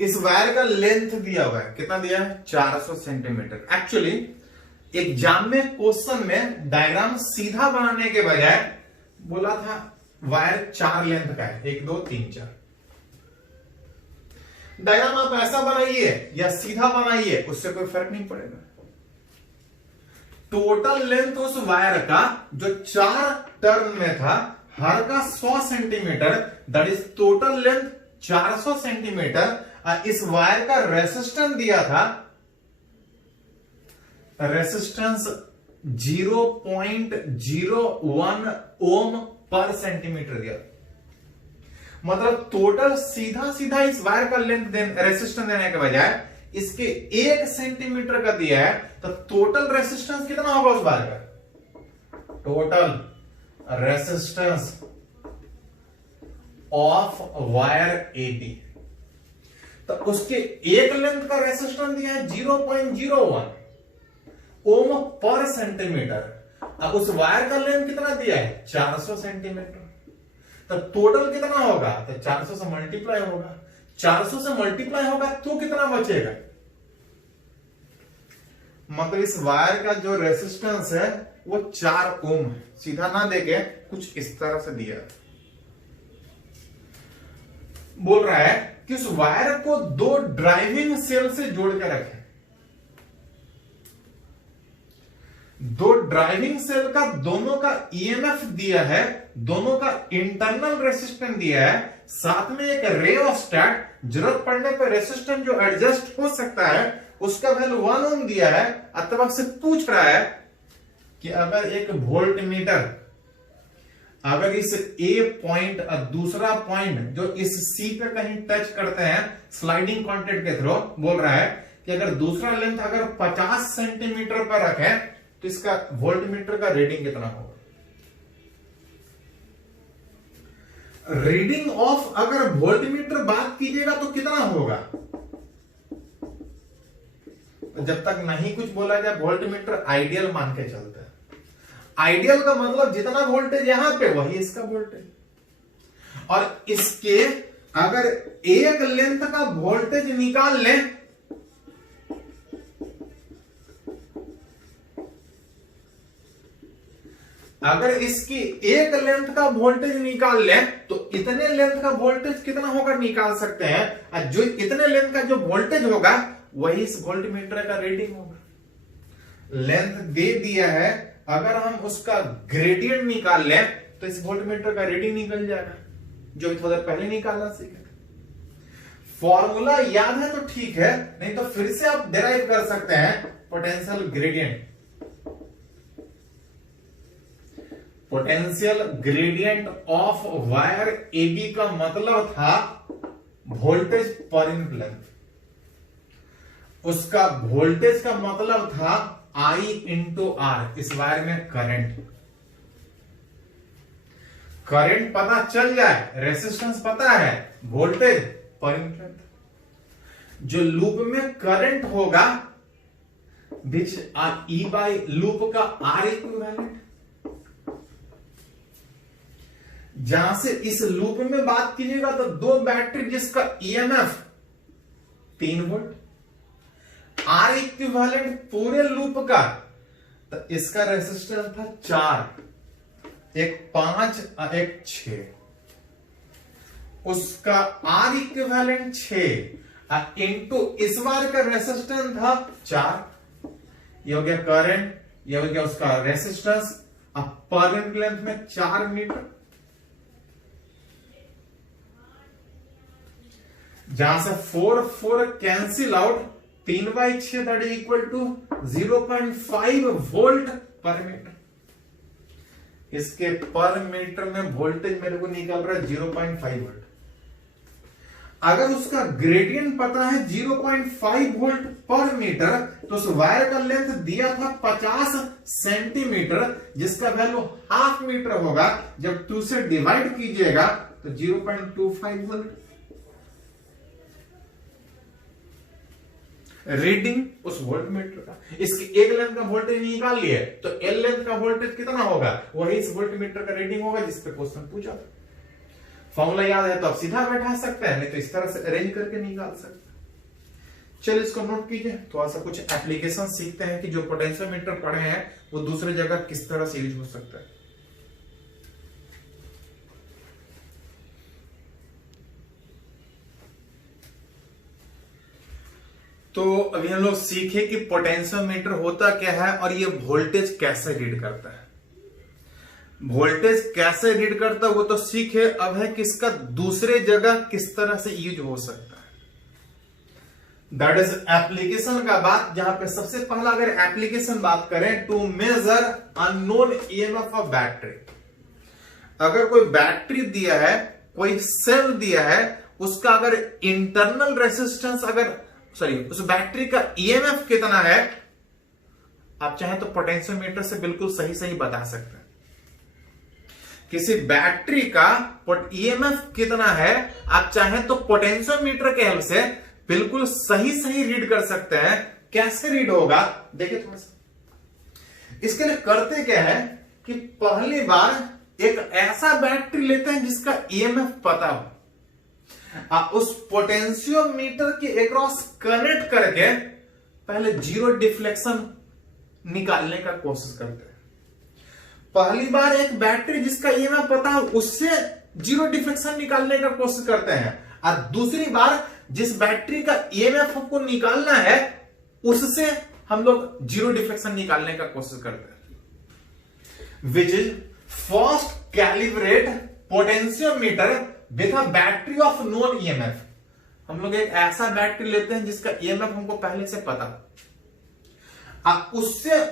इस वायर का लेंथ दिया हुआ है, कितना दिया है 400 सेंटीमीटर। एक्चुअली एग्जाम में क्वेश्चन में डायग्राम सीधा बनाने के बजाय बोला था वायर 4 लेंथ का है, 1 2 3 4। डायग्राम आप ऐसा बनाइए या सीधा बनाइए, उससे कोई फर्क नहीं पड़ेगा। टोटल लेंथ उस वायर का जो 4 टर्न में था, हर का 100 centimetre, that is total length 400 centimetre. इस वायर का रेसिस्टेंस दिया था, रेसिस्टेंस 0.01 ओम पर सेंटीमीटर दिया। मतलब टोटल सीधा सीधा इस वायर का लेंथ रेसिस्टेंस देने के बजाय इसके 1 सेंटीमीटर का दिया है, तो टोटल रेसिस्टेंस कितना होगा उस वायर का? Total resistance of wire A B, तो उसके एक लेंथ का रेसिस्टेंस दिया है 0.01 ओम पर सेंटीमीटर। अब उस वायर का लेंथ कितना दिया है 400 सेंटीमीटर, तो टोटल कितना होगा? तो 400 से मल्टीप्लाई होगा, 400 से मल्टीप्लाई होगा तो कितना बचेगा? मतलब इस वायर का जो रेसिस्टेंस है वो 4 ओम है। सीधा ना देके कुछ इस तरह से दिया, बोल रहा है कि उस वायर को 2 ड्राइविंग सेल से जोड़ के रखें। 2 ड्राइविंग सेल का दोनों का ईएमएफ दिया है, दोनों का इंटरनल रेसिस्टेंस दिया है, साथ में एक रेओस्टेट, जरूरत पड़ने पर रेसिस्टेंस जो एडजस्ट हो सकता है उसका वैल्यू 1 ओम दिया है। अथवा से पूछ रहा है कि अगर एक वोल्ट मीटर अगर इस ए पॉइंट और दूसरा पॉइंट जो इस सी पे कहीं टच करते हैं स्लाइडिंग कॉन्टैक्ट के थ्रू, बोल रहा है कि अगर दूसरा लेंथ अगर 50 सेंटीमीटर पर रखें तो इसका वोल्ट मीटर का रीडिंग कितना होगा? रीडिंग ऑफ अगर वोल्ट मीटर बात कीजिएगा तो कितना होगा? जब तक नहीं कुछ बोला जाए वोल्ट मीटर आइडियल मान के चलते हैं। आइडियल का मतलब जितना वोल्टेज यहां पे वही इसका वोल्टेज, और इसके अगर एक लेंथ का वोल्टेज निकाल लें अगर इसकी एक लेंथ का वोल्टेज निकाल लें तो इतने लेंथ का वोल्टेज कितना होगा निकाल सकते हैं, और जो इतने लेंथ का जो वोल्टेज होगा वही इस वोल्ट मीटर का रीडिंग होगा। लेंथ दे दिया है, अगर हम उसका ग्रेडियंट निकाल लें तो इस वोल्ट मीटर का रीडिंग निकल जाएगा, जो थोड़ा देर पहले निकालना सीखे। फॉर्मूला याद है तो ठीक है, नहीं तो फिर से आप डिराइव कर सकते हैं potential gradient. Potential gradient of wire AB का मतलब था वोल्टेज पर यूनिट लेंथ, उसका वोल्टेज का मतलब था I इंटू R। इस वायर में करंट पता चल जाए, रेसिस्टेंस पता है, वोल्टेज पर यूनिट लेंथ। जो लूप में करंट होगा which are E by loop का R इक्विवेलेंट। जहां से इस लूप में बात कीजिएगा तो दो बैटरी जिसका EMF 3 वोल्ट, R इक्विवेलेंट पूरे लूप का, तो इसका रेसिस्टेंस था 4, एक 5 और एक 6, उसका R इक्विवेलेंट 6 इंटू इस बार का रेसिस्टेंस था 4। ये हो गया करंट, ये हो गया उसका रेसिस्टेंस। अब पर यूनिट लेंथ में 4 मीटर, जहां से 4 cancel out, 3/6 that is equal to 0.5 volt per metre. इसके पर मीटर में वोल्टेज मेरे को निकल रहा है 0.5 वोल्ट। अगर उसका ग्रेडियंट पता है 0.5 वोल्ट पर मीटर, तो उस वायर का लेंथ दिया था 50 सेंटीमीटर, जिसका वैल्यू हाफ मीटर होगा। जब 2 से डिवाइड कीजिएगा तो 0.25 वोल्ट रीडिंग उस वोल्ट मीटर का। इसकी एक लेंथ का वोल्टेज निकाल लिए तो एल लेंथ का वोल्टेज कितना होगा, वही इस वोल्ट मीटर का रीडिंग होगा जिस पे क्वेश्चन पूछा था। फॉर्मूला याद है तो आप सीधा बैठा सकते हैं, नहीं तो इस तरह से अरेंज करके निकाल सकते हैं। चलिए इसको नोट कीजिए, थोड़ा सा कुछ एप्लीकेशन सीखते हैं कि जो पोटेंशियोमीटर पढ़े हैं वो दूसरे जगह किस तरह से यूज हो सकता है। तो अभी हम लोग सीखे कि पोटेंशियोमीटर होता क्या है और ये वोल्टेज कैसे रीड करता है। वोल्टेज कैसे रीड करता है वो तो सीखे, अब है कि इसका दूसरे जगह किस तरह से यूज हो सकता है। दैट इज एप्लीकेशन का बात, जहां पे सबसे पहला अगर एप्लीकेशन बात करें, to measure unknown EMF of battery. अगर कोई बैटरी दिया है, कोई सेल दिया है, उसका अगर इंटरनल रेसिस्टेंस उस बैटरी का ईएमएफ कितना है, आप चाहें तो पोटेंशियोमीटर से बिल्कुल सही बता सकते हैं। किसी बैटरी का ईएमएफ कितना है, आप चाहें तो पोटेंशियोमीटर के हेल्प से बिल्कुल सही रीड कर सकते हैं। कैसे रीड होगा देखिए थोड़ा सा। इसके लिए करते क्या है कि पहली बार एक ऐसा बैटरी लेते हैं जिसका ईएमएफ पता हो, उस पोटेंशियोमीटर के अक्रॉस कनेक्ट करके पहले जीरो डिफ्लेक्शन निकालने का कोशिश करते हैं। पहली बार एक बैटरी जिसका ईएमएफ पता है उससे जीरो डिफ्लेक्शन निकालने का कोशिश करते हैं, और दूसरी बार जिस बैटरी का ईएमएफ हमको निकालना है उससे हम लोग जीरो डिफ्लेक्शन निकालने का कोशिश करते हैं। Which is first calibrate potentiometer with a battery of known EMF. हम लोग एक ऐसा बैटरी लेते हैं जिसका ईएमएफ हमको पहले से पता,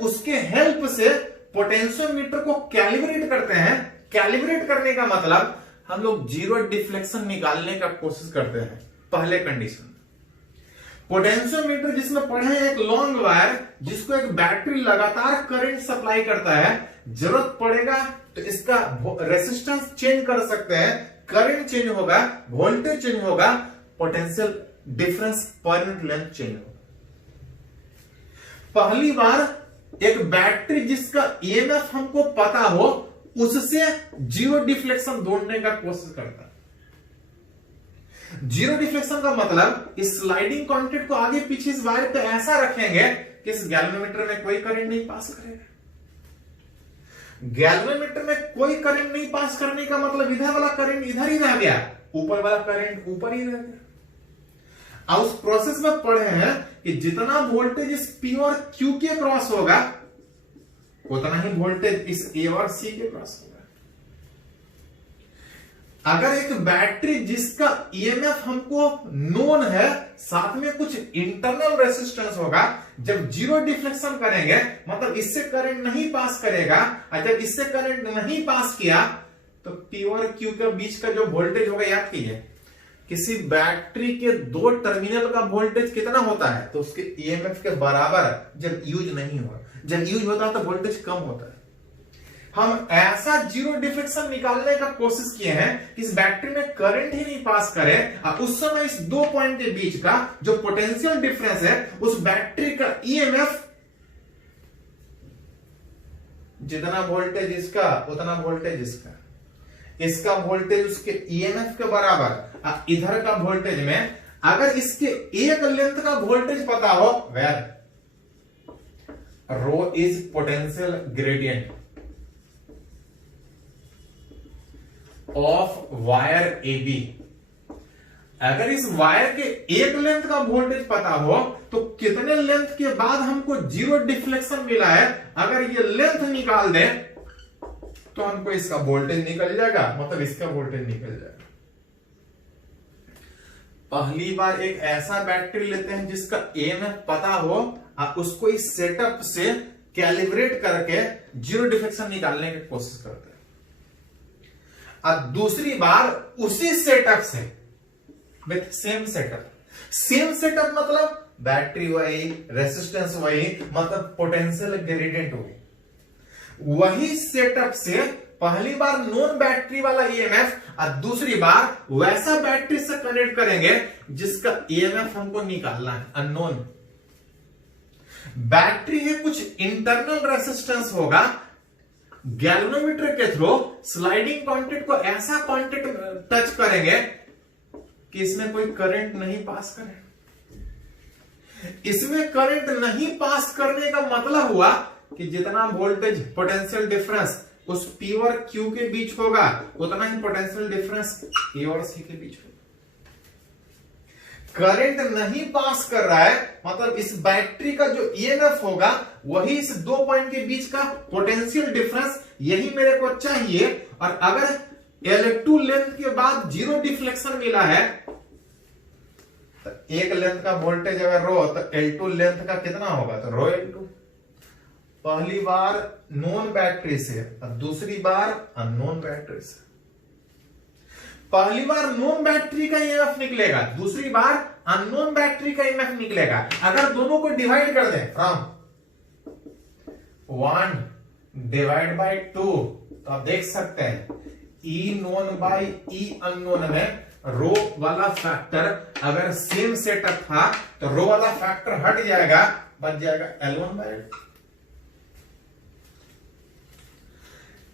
उसके हेल्प से पोटेंशियोमीटर को कैलिब्रेट करते हैं। कैलिब्रेट करने का मतलब हम लोग जीरो डिफ्लेक्शन निकालने का कोशिश करते हैं। पहले कंडीशन, पोटेंशियोमीटर जिसमें पढ़े हैं एक लॉन्ग वायर जिसको एक बैटरी लगातार करंट सप्लाई करता है, जरूरत पड़ेगा तो इसका रेसिस्टेंस चेंज कर सकते हैं, करंट चेंज होगा, वोल्टेज चेंज होगा, पोटेंशियल डिफरेंस पर यूनिट लेंथ चेंज होगा। पहली बार एक बैटरी जिसका ईएमएफ हमको पता हो उससे जीरो डिफ्लेक्शन ढूंढने का कोशिश करता है। जीरो डिफ्लेक्शन का मतलब इस स्लाइडिंग कॉन्टैक्ट को आगे पीछे इस वायर पे ऐसा रखेंगे कि इस गैल्वेनोमीटर में कोई करंट नहीं पास करेगा। गैल्वेनोमीटर में कोई करंट नहीं पास करने का मतलब इधर वाला करंट इधर ही रह गया, ऊपर वाला करंट ऊपर ही रह गया। और उस प्रोसेस में पढ़े हैं कि जितना वोल्टेज इस P और Q के क्रॉस होगा उतना ही वोल्टेज इस A और C के क्रॉस होगा। अगर एक बैटरी जिसका ईएमएफ हमको नोन है, साथ में कुछ इंटरनल रेसिस्टेंस होगा, जब जीरो डिफ्लेक्शन करेंगे मतलब इससे करंट नहीं पास करेगा, और जब इससे करंट नहीं पास किया तो पी और क्यू के बीच का जो वोल्टेज होगा, याद कीजिए किसी बैटरी के दो टर्मिनल का वोल्टेज कितना होता है, तो उसके ईएमएफ के बराबर जब यूज नहीं हो, जब यूज होता है तो वोल्टेज कम होता है। हम ऐसा जीरो डिफ्लेक्शन निकालने का कोशिश किए हैं कि इस बैटरी में करंट ही नहीं पास करे, और उस समय इस दो पॉइंट के बीच का जो पोटेंशियल डिफरेंस है, उस बैटरी का ईएमएफ जितना वोल्टेज इसका उतना वोल्टेज इसका, इसका वोल्टेज उसके ईएमएफ के बराबर, इधर का वोल्टेज में अगर इसके एक लेंथ का वोल्टेज पता हो, where rho is potential gradient of wire AB। अगर इस वायर के एक लेंथ का वोल्टेज पता हो तो कितने लेंथ के बाद हमको जीरो डिफ्लेक्शन मिला है, अगर ये लेंथ निकाल दें तो हमको इसका वोल्टेज निकल जाएगा, मतलब इसका वोल्टेज निकल जाएगा। पहली बार एक ऐसा बैटरी लेते हैं जिसका ईएमएफ पता हो, और उसको इस सेटअप से कैलिब्रेट करके जीरो डिफ्लेक्शन निकालने की कोशिश करते हैं। और दूसरी बार उसी सेटअप से with same setup, same setup मतलब बैटरी वही, रेसिस्टेंस वही, मतलब पोटेंशियल ग्रेडियंट वही, वही सेटअप से पहली बार नॉन बैटरी वाला ईएमएफ और दूसरी बार वैसा बैटरी से कनेक्ट करेंगे जिसका ईएमएफ हमको निकालना है, अननोन। बैटरी है कुछ इंटरनल रेसिस्टेंस होगा, गैल्वेनोमीटर के थ्रू स्लाइडिंग कांटेक्ट को ऐसा कांटेक्ट टच करेंगे कि इसमें कोई करंट नहीं पास करे। इसमें करंट नहीं पास करने का मतलब हुआ कि जितना वोल्टेज पोटेंशियल डिफरेंस उस P और Q के बीच होगा, उतना ही पोटेंशियल डिफरेंस A और C के बीच होगा। करंट नहीं पास कर रहा है मतलब इस बैटरी का जो ईएमएफ होगा वही इस दो पॉइंट के बीच का पोटेंशियल डिफरेंस, यही मेरे को चाहिए। और अगर L2 लेंथ के बाद जीरो डिफ्लेक्शन मिला है तो एक लेंथ का वोल्टेज अगर रो तो L2 लेंथ का कितना होगा, तो रो L2। पहली बार नॉन बैटरी से और दूसरी बार अननोन बैटरी से। पहली बार नॉन बैटरी का ईएमएफ निकलेगा, दूसरी बार अननोन बैटरी का ईएमएफ निकलेगा। अगर दोनों को डिवाइड कर दें फ्रॉम 1 डिवाइड बाय 2 तो आप देख सकते हैं E known by E unknown में रो वाला फैक्टर अगर सेम सेटअप था तो रो वाला फैक्टर हट जाएगा, बच जाएगा L1 बाय 2।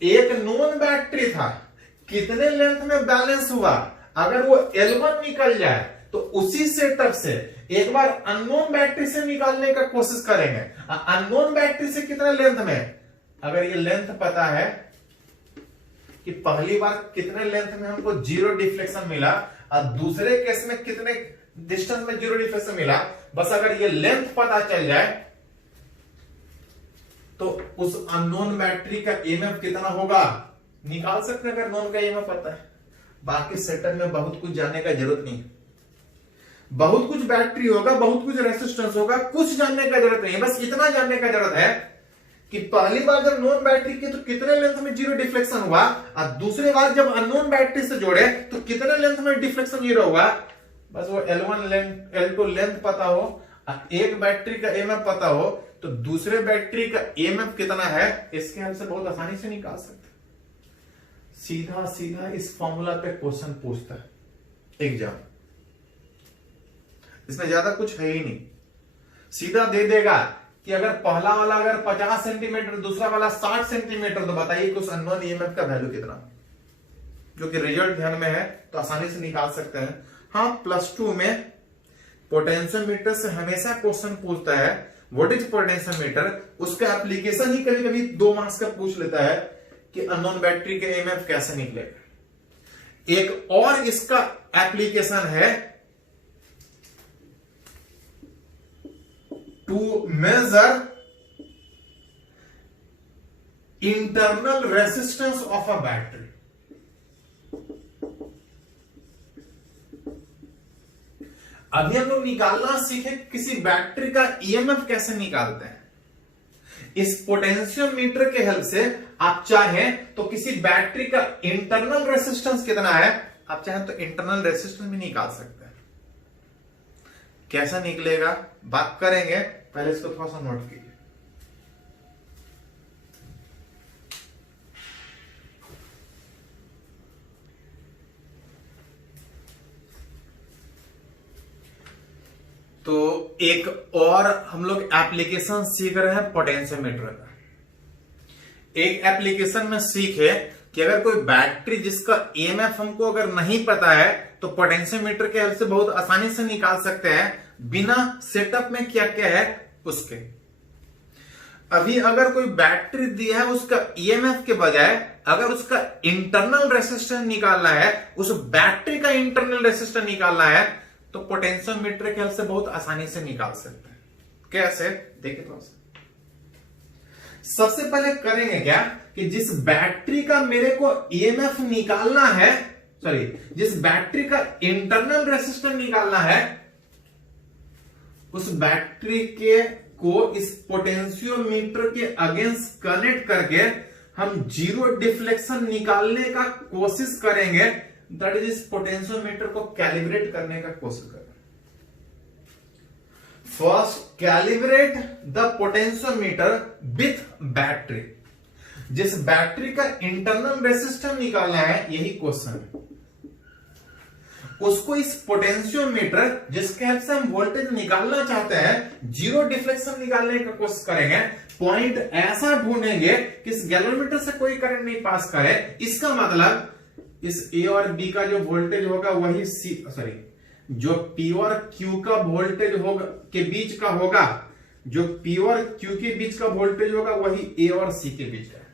एक नॉन बैटरी था, कितने लेंथ में बैलेंस हुआ, अगर वो L1 निकल जाए तो उसी सेटअप से एक बार अननोन बैटरी से निकालने का कोशिश करेंगे। अननोन बैटरी से कितने लेंथ में, अगर ये लेंथ पता है कि पहली बार कितने लेंथ में हमको जीरो डिफ्लेक्शन मिला और दूसरे केस में कितने डिस्टेंस में जीरो डिफ्लेक्शन मिला, बस अगर ये लेंथ पता चल जाए तो उस अननोन बैटरी का ईएमएफ कितना होगा निकाल सकते हैं, अगर नॉन का ईएमएफ पता है। बाकी सेटअप में बहुत कुछ जानने का जरूरत नहीं, बहुत कुछ बैटरी होगा, बहुत कुछ रेसिस्टेंस होगा, कुछ जानने का जरूरत नहीं है। बस इतना जानने का जरूरत है कि पहली बार जब नॉन बैटरी की तो कितने लेंथ में जीरो डिफ्लेक्शन हुआ, और दूसरी बार जब अननोन बैटरी से जोड़े तो कितने लेंथ में डिफ्लेक्शन जीरो हुआ। बस वो L1 लेंथ L2 लेंथ पता हो, एक बैटरी का ईएमएफ पता हो तो दूसरे बैटरी का ईएमएफ कितना है, इसके हेल्प से बहुत आसानी से निकाल सकते। सीधा सीधा इस फॉर्मूला पे क्वेश्चन पूछता है एग्जाम, इसमें ज्यादा कुछ है ही नहीं। सीधा दे देगा कि अगर पहला वाला अगर 50 सेंटीमीटर दूसरा वाला 60 सेंटीमीटर तो बताइए कि उस अननोन ईएमएफ का वैल्यू कितना, जो कि रिजल्ट ध्यान में है तो आसानी से निकाल सकते हैं। हाँ, +2 में पोटेंशियोमीटर से हमेशा क्वेश्चन पूछता है व्हाट इज पोटेंशियोमीटर, उसका एप्लीकेशन ही कभी कभी 2 मार्क्स का पूछ लेता है कि अननोन बैटरी के ईएमएफ कैसे निकलेगा। एक और इसका एप्लीकेशन है to measure internal resistance of a battery. अभी हम लोग निकालना सीखे किसी बैटरी का ईएमएफ कैसे निकालते हैं। इस पोटेंशियोमीटर के हेल्प से आप चाहें तो किसी बैटरी का इंटरनल रेसिस्टेंस कितना है, आप चाहें तो इंटरनल रेसिस्टेंस भी निकाल सकते हैं। कैसा निकलेगा बात करेंगे, पहले इसको थोड़ा सा नोट कीजिए। तो एक और हम लोग एप्लीकेशन सीख रहे हैं पोटेंशियोमीटर का। एक एप्लीकेशन में सीखे कि अगर कोई बैटरी जिसका ईएमएफ हमको अगर नहीं पता है तो पोटेंशियोमीटर के हेल्प से बहुत आसानी से निकाल सकते हैं बिना सेटअप में क्या क्या है उसके। अभी अगर कोई बैटरी दिया है उसका ईएमएफ के बजाय अगर उसका इंटरनल रेसिस्टेंस निकालना है, उस बैटरी का इंटरनल रेसिस्टेंस निकालना है तो पोटेंशियोमीटर के हेल्प से बहुत आसानी से निकाल सकते हैं। कैसे देखिए थोड़ा सा। सबसे पहले करेंगे क्या कि जिस बैटरी का मेरे को ईएमएफ निकालना है, जिस बैटरी का इंटरनल रेसिस्टेंस निकालना है, उस बैटरी के को इस पोटेंशियोमीटर के अगेंस्ट कनेक्ट करके हम जीरो डिफ्लेक्शन निकालने का कोशिश करेंगे। दैट इज इस पोटेंशियोमीटर को कैलिब्रेट करने का कोशिश करें। First calibrate the potentiometer with battery. जिस बैटरी का इंटरनल रेसिस्टेंस निकालना है यही क्वेश्चन है, उसको इस पोटेंशियोमीटर जिसके हेल्प से हम वोल्टेज निकालना चाहते हैं जीरो डिफ्लेक्शन निकालने का कोशिश करेंगे। पॉइंट ऐसा ढूंढेंगे कि इस गैल्वेनोमीटर से कोई करंट नहीं पास करे। इसका मतलब इस ए और बी का जो वोल्टेज होगा वही जो पी और क्यू का वोल्टेज होगा के बीच का होगा, जो पी और क्यू के बीच का वोल्टेज होगा वही ए और सी के बीच का है।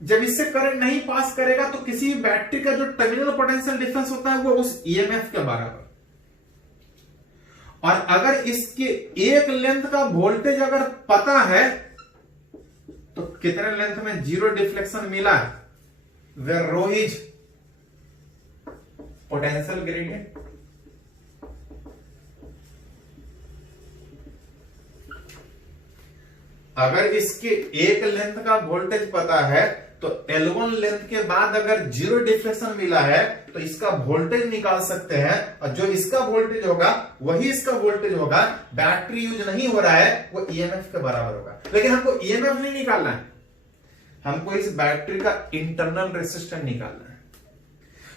जब इससे करंट नहीं पास करेगा तो किसी बैटरी का जो टर्मिनल पोटेंशियल डिफरेंस होता है वो उस ईएमएफ के बराबर। और अगर इसके एक लेंथ का वोल्टेज अगर पता है तो कितने लेंथ में जीरो डिफ्लेक्शन मिला है, where rho is potential gradient। अगर इसके एक लेंथ का वोल्टेज पता है तो L1 लेंथ के बाद अगर जीरो डिफ्लेक्शन मिला है तो इसका वोल्टेज निकाल सकते हैं, और जो इसका वोल्टेज होगा वही इसका वोल्टेज होगा। बैटरी यूज नहीं हो रहा है वो ईएमएफ के बराबर होगा। लेकिन हमको ईएमएफ नहीं निकालना है, हमको इस बैटरी का इंटरनल रेसिस्टेंस निकालना है।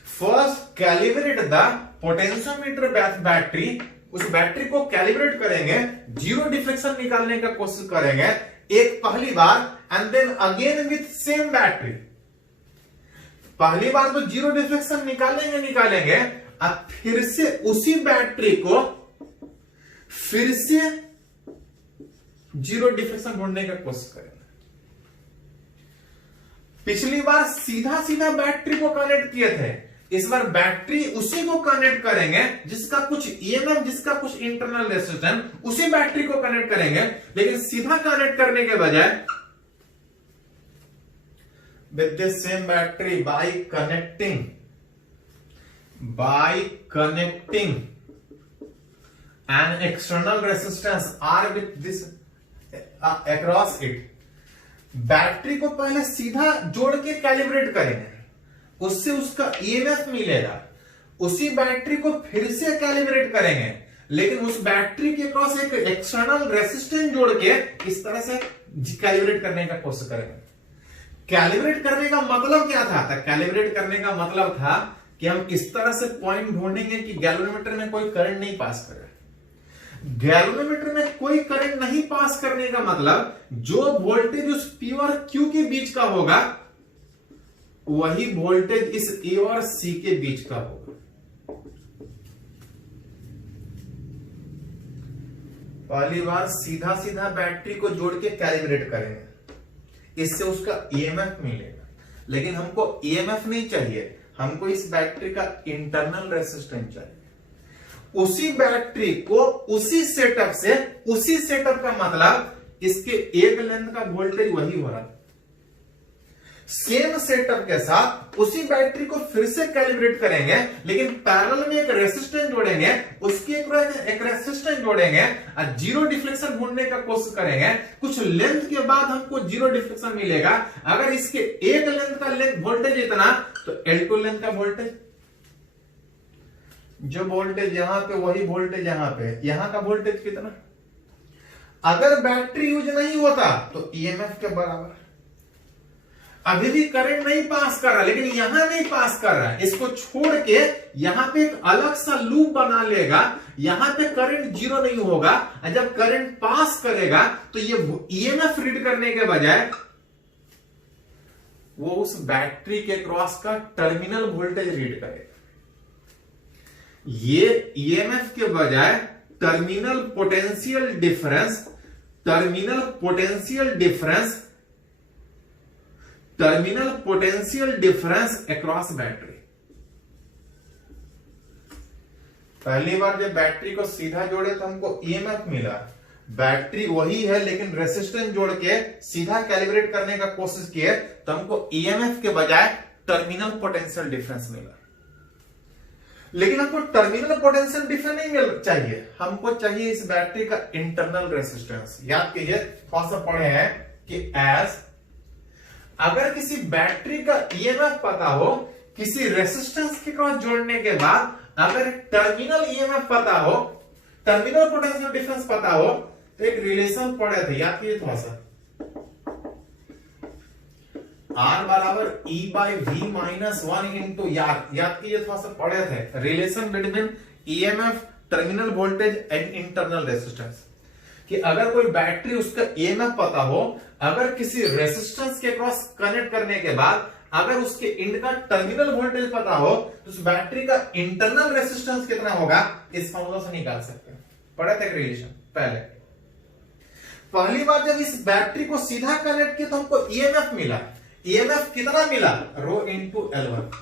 First calibrate the potentiometer battery. उस बैटरी को कैलिब्रेट करेंगे, जीरो डिफ्लेक्शन निकालने का कोशिश करेंगे एक पहली बार, and then again with same battery. पहली बार तो जीरो डिफ्लेक्शन निकालेंगे, अब फिर से उसी बैटरी को फिर से जीरो डिफ्लेक्शन ढूंढने का कोशिश करेंगे। पिछली बार सीधा सीधा बैटरी को कनेक्ट किए थे, इस बार बैटरी उसी को कनेक्ट करेंगे जिसका कुछ ईएमएफ, जिसका कुछ इंटरनल रेसिस्टेंस, उसी बैटरी को कनेक्ट करेंगे। लेकिन सीधा कनेक्ट करने के बजाय with the same battery by connecting an external resistance R with this across it. Battery को पहले सीधा जोड़ के कैलिब्रेट करेंगे, उससे उसका ईएमएफ मिलेगा। उसी बैटरी को फिर से कैलिब्रेट करेंगे, लेकिन उस बैटरी के क्रॉस एक एक्सटर्नल रेसिस्टेंस जोड़ के इस तरह से कैलिब्रेट करने का कोशिश करेंगे। कैलिब्रेट करने का मतलब क्या था? कैलिब्रेट करने का मतलब था कि हम इस तरह से पॉइंट ढूंढेंगे कि गैल्वेनोमीटर में कोई करंट नहीं पास करे। गैल्वेनोमीटर में कोई करंट नहीं पास करने का मतलब जो वोल्टेज उस पी और क्यू के बीच का होगा वही वोल्टेज इस ए और सी के बीच का होगा। पहली बार सीधा सीधा बैटरी को जोड़ के कैलिब्रेट करेंगे, इससे उसका ईएमएफ मिलेगा। लेकिन हमको ईएमएफ नहीं चाहिए, हमको इस बैटरी का इंटरनल रेसिस्टेंस चाहिए। उसी बैटरी को उसी सेटअप से, उसी सेटअप का मतलब इसके एक लेंथ का वोल्टेज वही हो रहा है। सेम सेटअप के साथ उसी बैटरी को फिर से कैलिब्रेट करेंगे, लेकिन पैरेलल में एक रेसिस्टेंस जोड़ेंगे, उसकी एक रेसिस्टेंस जोड़ेंगे और जीरो डिफ्लेक्शन ढूंढने का कोशिश करेंगे। कुछ लेंथ के बाद हमको जीरो डिफ्लेक्शन मिलेगा। अगर इसके एक लेंथ का वोल्टेज इतना, तो L2 लेंथ का वोल्टेज, जो वोल्टेज यहां पे वही वोल्टेज यहां पे, यहां का वोल्टेज कितना। अगर बैटरी यूज नहीं होता तो ईएमएफ के बराबर। अभी भी करंट नहीं पास कर रहा, लेकिन यहां नहीं पास कर रहा है, इसको छोड़ के यहां पे एक अलग सा लूप बना लेगा। यहां पे करंट जीरो नहीं होगा, और जब करंट पास करेगा तो ये ईएमएफ रीड करने के बजाय वो उस बैटरी के क्रॉस का टर्मिनल वोल्टेज रीड करेगा। ये ईएमएफ के बजाय terminal potential difference across battery. पहली बार जब बैटरी को सीधा जोड़े तो हमको ईएमएफ मिला, बैटरी वही है लेकिन रेसिस्टेंस जोड़ के सीधा कैलिब्रेट करने का कोशिश किए तो हमको ईएमएफ के बजाय टर्मिनल पोटेंशियल डिफरेंस मिला। लेकिन हमको टर्मिनल पोटेंशियल डिफरेंस नहीं मिल चाहिए, हमको चाहिए इस बैटरी का इंटरनल रेसिस्टेंस। याद कीजिए, थोड़ा सा पढ़े हैं कि अगर किसी बैटरी का ईएमएफ पता हो, किसी रेसिस्टेंस के क्रॉस जोड़ने के बाद अगर टर्मिनल ईएमएफ पता हो, टर्मिनल पोटेंशियल डिफरेंस पता हो, तो एक रिलेशन पढ़े थे, याद कीजिए थोड़ा सा, R बराबर E by V minus 1 into याद कीजिए थोड़ा सा पढ़े थे, relation between EMF, terminal voltage and internal resistance. कि अगर कोई बैटरी उसका ईएमएफ पता हो, अगर किसी रेसिस्टेंस के क्रॉस कनेक्ट करने के बाद अगर उसके इंड का टर्मिनल वोल्टेज पता हो, तो उस बैटरी का इंटरनल रेसिस्टेंस कितना होगा, इस फॉर्मूला से निकाल सकते हैं। पढ़े थे रिलेशन पहली बार जब इस बैटरी को सीधा कनेक्ट किया तो हमको ईएमएफ मिला। ईएमएफ कितना मिला, रो इंटू L1।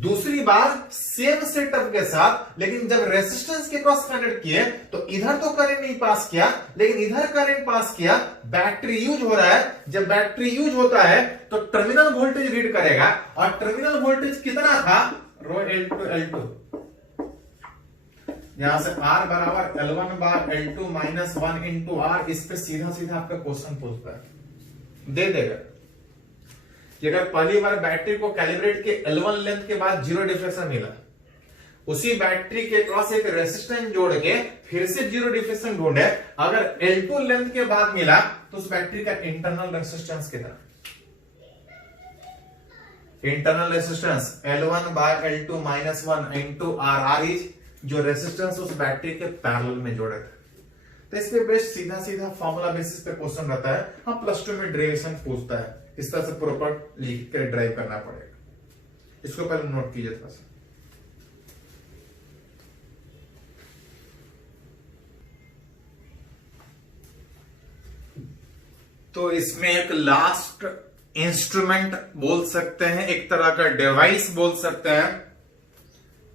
दूसरी बार सेम सेटअप के साथ, लेकिन जब रेसिस्टेंस के क्रॉस कनेक्ट किए तो इधर तो करंट नहीं पास किया, लेकिन इधर करंट पास किया, बैटरी यूज हो रहा है। जब बैटरी यूज होता है तो टर्मिनल वोल्टेज रीड करेगा, और टर्मिनल वोल्टेज कितना था, रो L2 यहां से R बराबर L1 बार L2 माइनस 1 इंटू R। इस पे सीधा सीधा आपका क्वेश्चन पूछता है, दे देगा कि अगर पहली बार बैटरी को कैलिब्रेट के L1 लेंथ के बाद जीरो डिफ्लेक्शन मिला, उसी बैटरी के क्रॉस एक रेसिस्टेंस जोड़ के फिर से जीरो डिफ्लेक्शन ढूंढे, अगर L2 लेंथ के बाद मिला तो उस बैटरी का इंटरनल रेसिस्टेंस कितना, internal resistance L1 by L2 minus 1 into R is जो रेसिस्टेंस उस बैटरी के पैरेलल में जोड़े थे। तो इस पे बेस्ट सीधा सीधा फॉर्मूला बेसिस पे क्वेश्चन रहता है। हाँ, +2 में डेरिवेशन पूछता है, इस तरह से प्रॉपर लिख कर ड्राइव करना पड़ेगा। इसको पहले नोट कीजिए थोड़ा सा। तो इसमें एक लास्ट इंस्ट्रूमेंट बोल सकते हैं, एक तरह का डिवाइस बोल सकते हैं,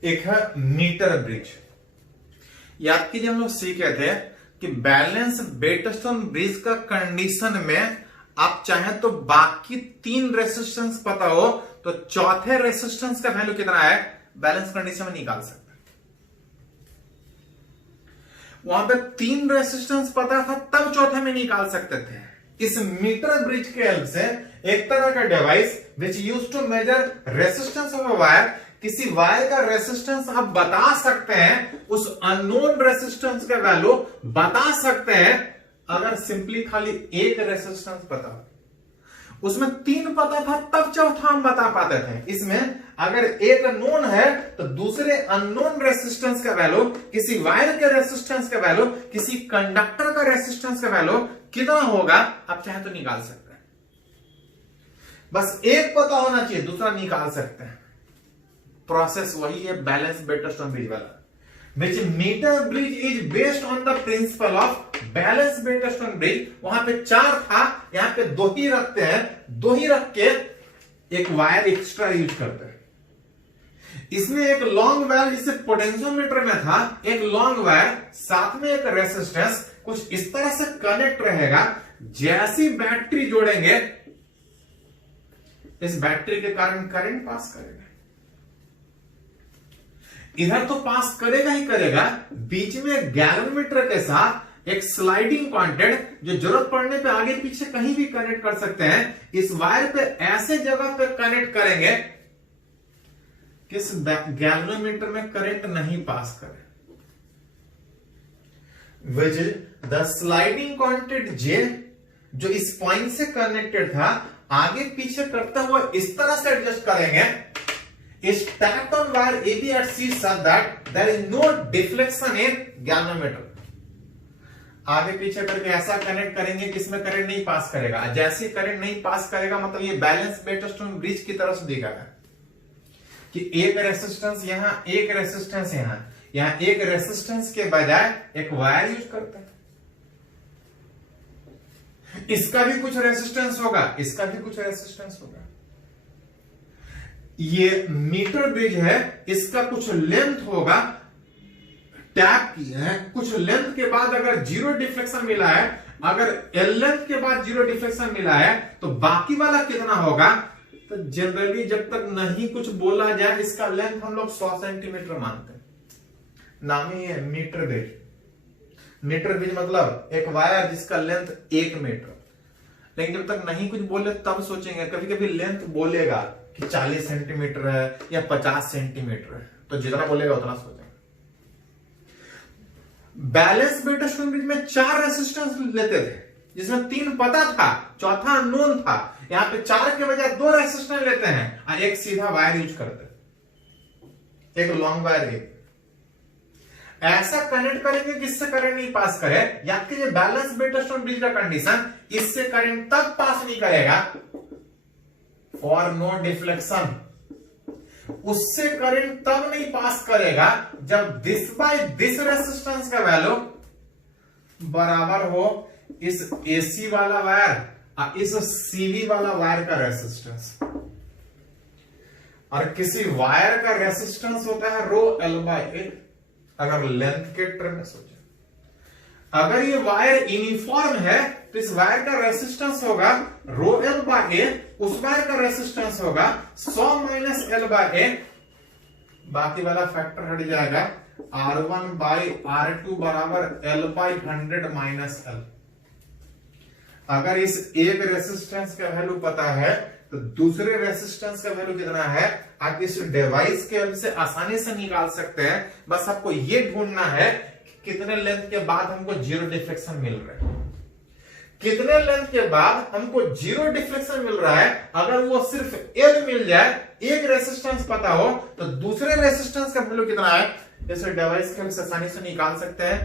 एक है मीटर ब्रिज। याद कीजिए, हम लोग सीखे थे कि बैलेंस बेटस्टोन ब्रिज का कंडीशन में आप चाहें तो बाकी 3 रेसिस्टेंस पता हो तो चौथे रेसिस्टेंस का वैल्यू कितना है बैलेंस कंडीशन में निकाल सकते हैं। वहां पे 3 रेसिस्टेंस पता था तब चौथे में निकाल सकते थे। इस मीटर ब्रिज के हेल्प से एक तरह का device which use to measure resistance of a wire, किसी वायर का रेसिस्टेंस आप बता सकते हैं, उस अननोन रेसिस्टेंस का वैल्यू बता सकते हैं अगर सिंपली खाली एक रेसिस्टेंस पता, उसमें 3 पता था तब चौथा हम बता पाते थे। इसमें अगर एक नोन है तो दूसरे अननोन रेसिस्टेंस का वैल्यू, किसी वायर के रेसिस्टेंस का वैल्यू, किसी कंडक्टर का रेसिस्टेंस का वैल्यू कितना होगा आप चाहे तो निकाल सकते हैं। बस एक पता होना चाहिए, दूसरा निकाल सकते हैं। प्रोसेस वही है बैलेंस बेटस्टोन ब्रिज वाला, which meter bridge is based on the principle of balance Betterstone bridge। वहां पे 4 था, यहां पे 2 ही रखते हैं, 2 ही रख के एक वायर एक्स्ट्रा यूज करते हैं। इसमें एक लॉन्ग वायर जिसे पोटेंशियोमीटर में था, एक लॉन्ग वायर साथ में एक रेसिस्टेंस कुछ इस तरह से कनेक्ट रहेगा। जैसी बैटरी जोड़ेंगे इस बैटरी के कारण करंट पास करेगा। इधर तो पास करेगा ही करेगा, बीच में गैल्वेनोमीटर के साथ एक स्लाइडिंग पॉइंटेड जो जरूरत पड़ने पे आगे पीछे कहीं भी कनेक्ट कर सकते हैं, इस वायर पे ऐसे जगह पे कनेक्ट करेंगे कि इस गैल्वेनोमीटर में करंट नहीं पास करे। विच द स्लाइडिंग पॉइंटेड जे जो इस पॉइंट से कनेक्टेड था, आगे पीछे करता हुआ इस तरह से एडजस्ट करेंगे is tacked on wire AB at C such that there is no deflection in galvanometer। आगे पीछे करके ऐसा कनेक्ट करेंगे कि इसमें करंट नहीं पास करेगा। जैसे करंट नहीं पास करेगा मतलब ये बैलेंस वेटस्टोन ब्रिज की तरह से दिखेगा कि एक रेसिस्टेंस यहां, एक रेसिस्टेंस यहां एक रेसिस्टेंस के बजाय एक वायर यूज करता है। इसका भी कुछ रेसिस्टेंस होगा, इसका भी कुछ रेसिस्टेंस होगा। ये मीटर ब्रिज है, इसका कुछ लेंथ होगा, टैप किया है, कुछ लेंथ के बाद अगर जीरो डिफ्लेक्शन मिला है, अगर एल लेंथ के बाद जीरो डिफ्लेक्शन मिला है तो बाकी वाला कितना होगा। तो जनरली जब तक नहीं कुछ बोला जाए इसका लेंथ हम लोग 100 सेंटीमीटर मानते हैं। नाम ही है मीटर ब्रिज। मीटर ब्रिज मतलब एक वायर जिसका लेंथ 1 मीटर। लेकिन जब तक नहीं कुछ बोले तब सोचेंगे, कभी कभी लेंथ बोलेगा कि 40 सेंटीमीटर है या 50 सेंटीमीटर है, तो जितना बोलेगा उतना सोचेंगे। बैलेंस वेटस्टोन ब्रिज में 4 रेसिस्टेंस लेते थे, जिसमें 3 पता था, चौथा अननोन था। यहां पे 4 के बजाय 2 रेसिस्टेंस लेते हैं और एक सीधा वायर यूज करते हैं, एक लॉन्ग वायर। एक ऐसा कनेक्ट करेंगे कि इससे करंट नहीं पास करे। याद कीजिए बैलेंस वेटस्टोन ब्रिज का कंडीशन, इससे करंट तब पास नहीं करेगा फॉर नो डिफ्लेक्शन। उससे करंट तब नहीं पास करेगा जब दिस बाय दिस रेसिस्टेंस का वैल्यू बराबर हो इस AC वाला वायर और इस CV वाला वायर का रेसिस्टेंस। और किसी वायर का रेसिस्टेंस होता है रो L बाय A, अगर लेंथ के टर्म में सोचे। अगर ये वायर यूनिफॉर्म है तो इस वायर का रेसिस्टेंस होगा रो L बाय A, उस वायर का रेसिस्टेंस होगा 100 माइनस L बाय A, बाकी वाला फैक्टर हट जाएगा, R1 बाय R2 बराबर L बाय 100 माइनस L। अगर इस एक रेसिस्टेंस का वैल्यू पता है तो दूसरे रेसिस्टेंस का वैल्यू कितना है आप इस डिवाइस के हेल्प से आसानी से निकाल सकते हैं। बस आपको ये ढूंढना है कि कितने लेंथ के बाद हमको जीरो डिफ्लेक्शन मिल रहा है। कितने लेंथ के बाद हमको जीरो डिफ्लेक्शन मिल रहा है, अगर वो सिर्फ L मिल जाए, एक रेसिस्टेंस पता हो, तो दूसरे रेसिस्टेंस का वैल्यू कितना है इस डिवाइस के हेल्प से आसानी से निकाल सकते हैं।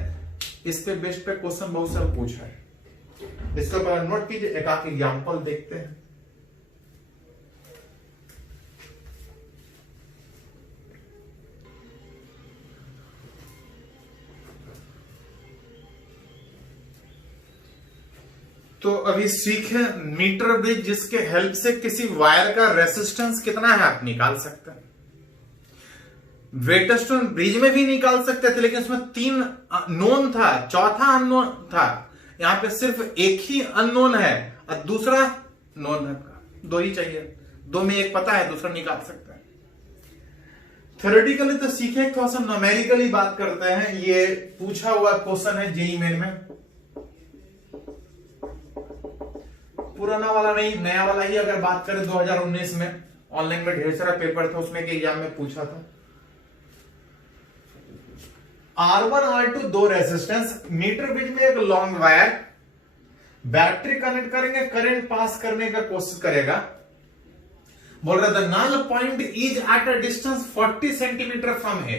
इस पे बेस्ट पे क्वेश्चन बहुत सारा पूछा है, इसको पहले नोट कीजिए, एक आध एग्जांपल देखते हैं। तो अभी सीखे मीटर ब्रिज, जिसके हेल्प से किसी वायर का रेसिस्टेंस कितना है आप निकाल सकते हैं। वेटस्टोन ब्रिज में भी निकाल सकते थे, लेकिन उसमें 3 नोन था, चौथा अननोन था। यहां पे सिर्फ एक ही अननोन है और दूसरा नोन है, 2 ही चाहिए। 2 में एक पता है, दूसरा निकाल सकते हैं। थ्योरेटिकली तो सीखे, थोड़ा सा न्यूमेरिकली बात करते हैं। ये पूछा हुआ क्वेश्चन है जेईई मेन में, पुराना वाला नहीं, नया वाला ही। अगर बात करें 2019 में ऑनलाइन में ढेर सारा पेपर था, उसमें के एग्जाम में पूछा था। R1 R2 2 resistance, metre bridge में एक लॉन्ग वायर, बैटरी कनेक्ट करेंगे, करंट पास करने का कोशिश करेगा। बोल रहा था null point is at a distance 40 centimetre from A.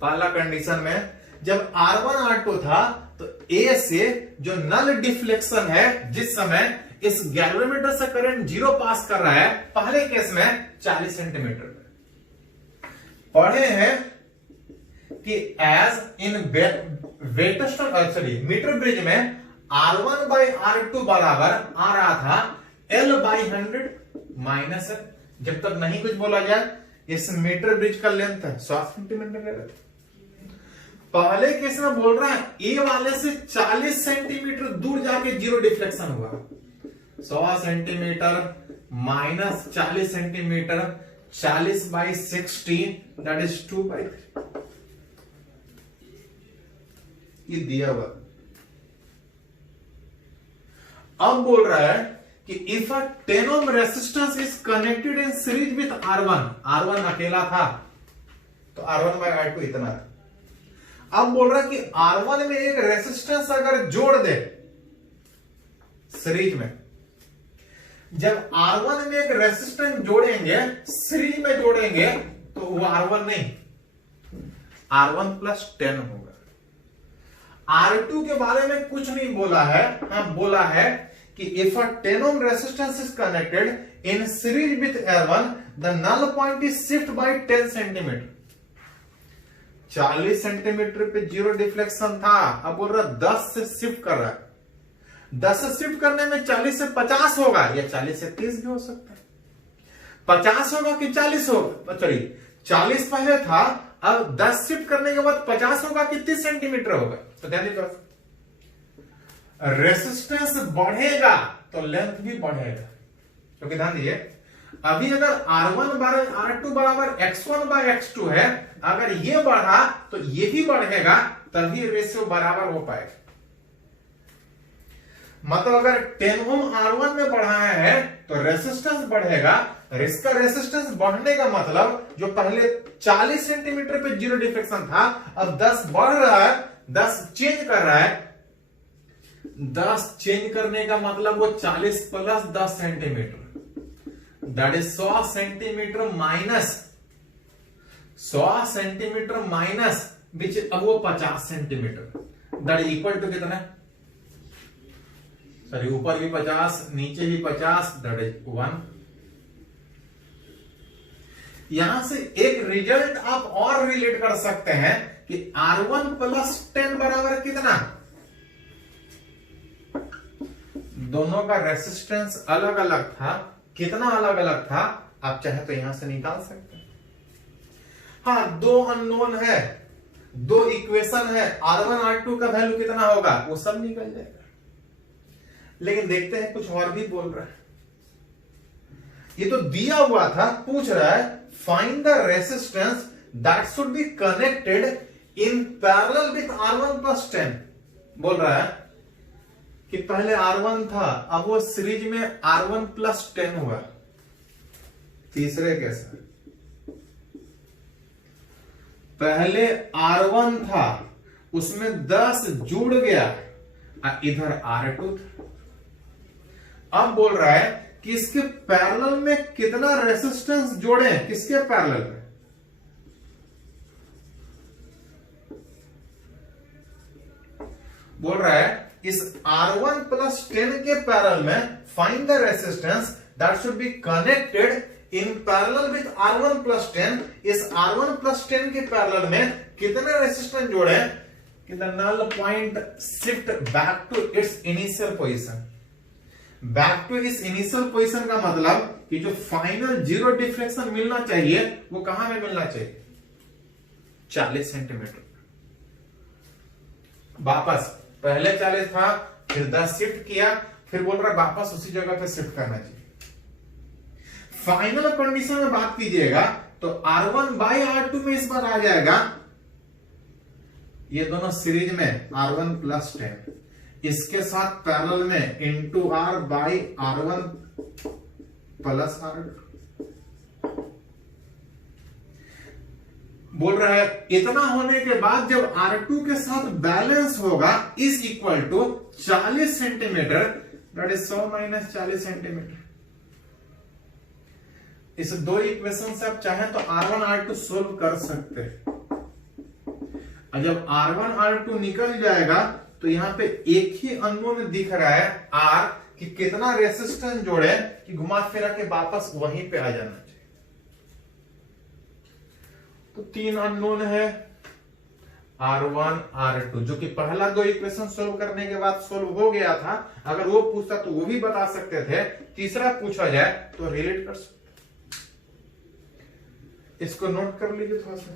पहला कंडीशन में जब R1 R2 था तो A से जो नल डिफ्लेक्शन है, जिस समय इस गैल्वेनोमीटर से करंट 0 पास कर रहा है, पहले केस में 40 सेंटीमीटर पढ़े हैं कि as in Wheatstone metre bridge में R1 बाई R2 बराबर आ रहा था L बाई 100 माइनस। जब तक नहीं कुछ बोला जाए, इस मीटर ब्रिज का लेंथ है 100 सेंटीमीटर। पहले केस में बोल रहा है ए वाले से 40 सेंटीमीटर दूर जाके जीरो डिफ्लेक्शन हुआ। 100 centimetre minus 40 centimetre, 40/16 that is 2/3। ये दिया हुआ। अब बोल रहा है कि if a 10 ohm resistance is connected in series with R1 अकेला था तो R1/R2 इतना था। अब बोल रहा है कि R1 में एक रेसिस्टेंस अगर जोड़ दे सीरीज में, जब R1 में एक रेसिस्टेंस जोड़ेंगे सीरीज में जोड़ेंगे तो वो R1 नहीं, R1 + 10 होगा। R2 के बारे में कुछ नहीं बोला है, बोला है कि if a 10 ohm resistance is connected in series with R1 the null point is shift by 10 centimetre. 40 centimetre पे जीरो डिफ्लेक्शन था, अब बोल रहा 10 से शिफ्ट कर रहा है। 10 से शिफ्ट करने में 40 से 50 होगा या 40 से 30 भी हो सकता है। 50 होगा कि 40 होगा, चलिए 40 पहले था, अब 10 शिफ्ट करने के बाद 50 होगा कि 30 सेंटीमीटर होगा। तो ध्यान दीजिए, रेसिस्टेंस बढ़ेगा तो लेंथ भी बढ़ेगा, क्योंकि ध्यान दीजिए अभी अगर R2 बराबर X1/X2 है, अगर ये बढ़ा तो ये भी बढ़ेगा, तभी रेशियो बराबर हो पाएगा। मतलब अगर 10 ओम R1 में बढ़ाया है तो रेसिस्टेंस बढ़ेगा, इसका रेसिस्टेंस बढ़ने का मतलब जो पहले 40 सेंटीमीटर पे जीरो डिफ्लेक्शन था, अब 10 बढ़ रहा है, 10 चेंज कर रहा है। 10 चेंज करने का मतलब वो 40 + 10 centimetre that is 100 centimetre minus 100 centimetre minus विच अब वो 50 सेंटीमीटर दैट इक्वल टू कितना, सॉरी ऊपर भी 50 नीचे भी 50 दैट इज 1। यहां से एक रिजल्ट आप और रिलेट कर सकते हैं कि R1 + 10 बराबर कितना, दोनों का रेसिस्टेंस अलग अलग था, कितना अलग अलग था आप चाहे तो यहां से निकाल सकते हैं। हाँ, 2 अननोन है, 2 इक्वेशन है, R1 R2 का वैल्यू कितना होगा वो सब निकल जाएगा। लेकिन देखते हैं कुछ और भी बोल रहा है। ये तो दिया हुआ था, पूछ रहा है find the resistance that should be connected in parallel with R1 + 10। बोल रहा है कि पहले R1 था, अब वो सीरीज में R1 + 10 हुआ। तीसरे कैसे, पहले R1 था उसमें 10 जुड़ गया, इधर R2 था। अब बोल रहा है कि इसके पैरेलल में कितना रेसिस्टेंस जोड़े, किसके पैरेलल में, बोल रहा है इस R1 + 10 के पैरेलल में find the resistance that should be connected in parallel with R1 + 10। इस R1 + 10 के पैरेलल में कितने रेसिस्टेंस जोड़े कि the null point shift back to its initial position. Back to its initial position का मतलब कि जो फाइनल जीरो डिफ्लेक्शन मिलना चाहिए वो कहां में मिलना चाहिए, 40 सेंटीमीटर। वापस पहले 40 था, फिर 10 शिफ्ट किया, फिर बोल रहा है वापस उसी जगह पे शिफ्ट करना चाहिए। फाइनल कंडीशन में बात कीजिएगा तो R1/R2 में इस बार आ जाएगा, ये दोनों सीरीज में R1 + 10, इसके साथ पैरेलल में इंटू R/R1 + R2। बोल रहा है इतना होने के बाद जब R2 के साथ बैलेंस होगा is equal to 40 centimetre that is 100 - 40 centimetre. इस 2 इक्वेशन से आप चाहें तो R1 R2 सोल्व कर सकते हैं। और जब R1 R2 निकल जाएगा तो यहां पे एक ही अननोन दिख रहा है R, कि कितना रेसिस्टेंस जोड़े कि घुमा फिरा के वापस वहीं पे आ जाना चाहिए। तो 3 अननोन है R1 R2, जो कि पहला 2 इक्वेशन सोल्व करने के बाद सोल्व हो गया था। अगर वो पूछता तो वो भी बता सकते थे, तीसरा पूछा जाए तो रिलेट कर सकते। इसको नोट कर लीजिए थोड़ा सा।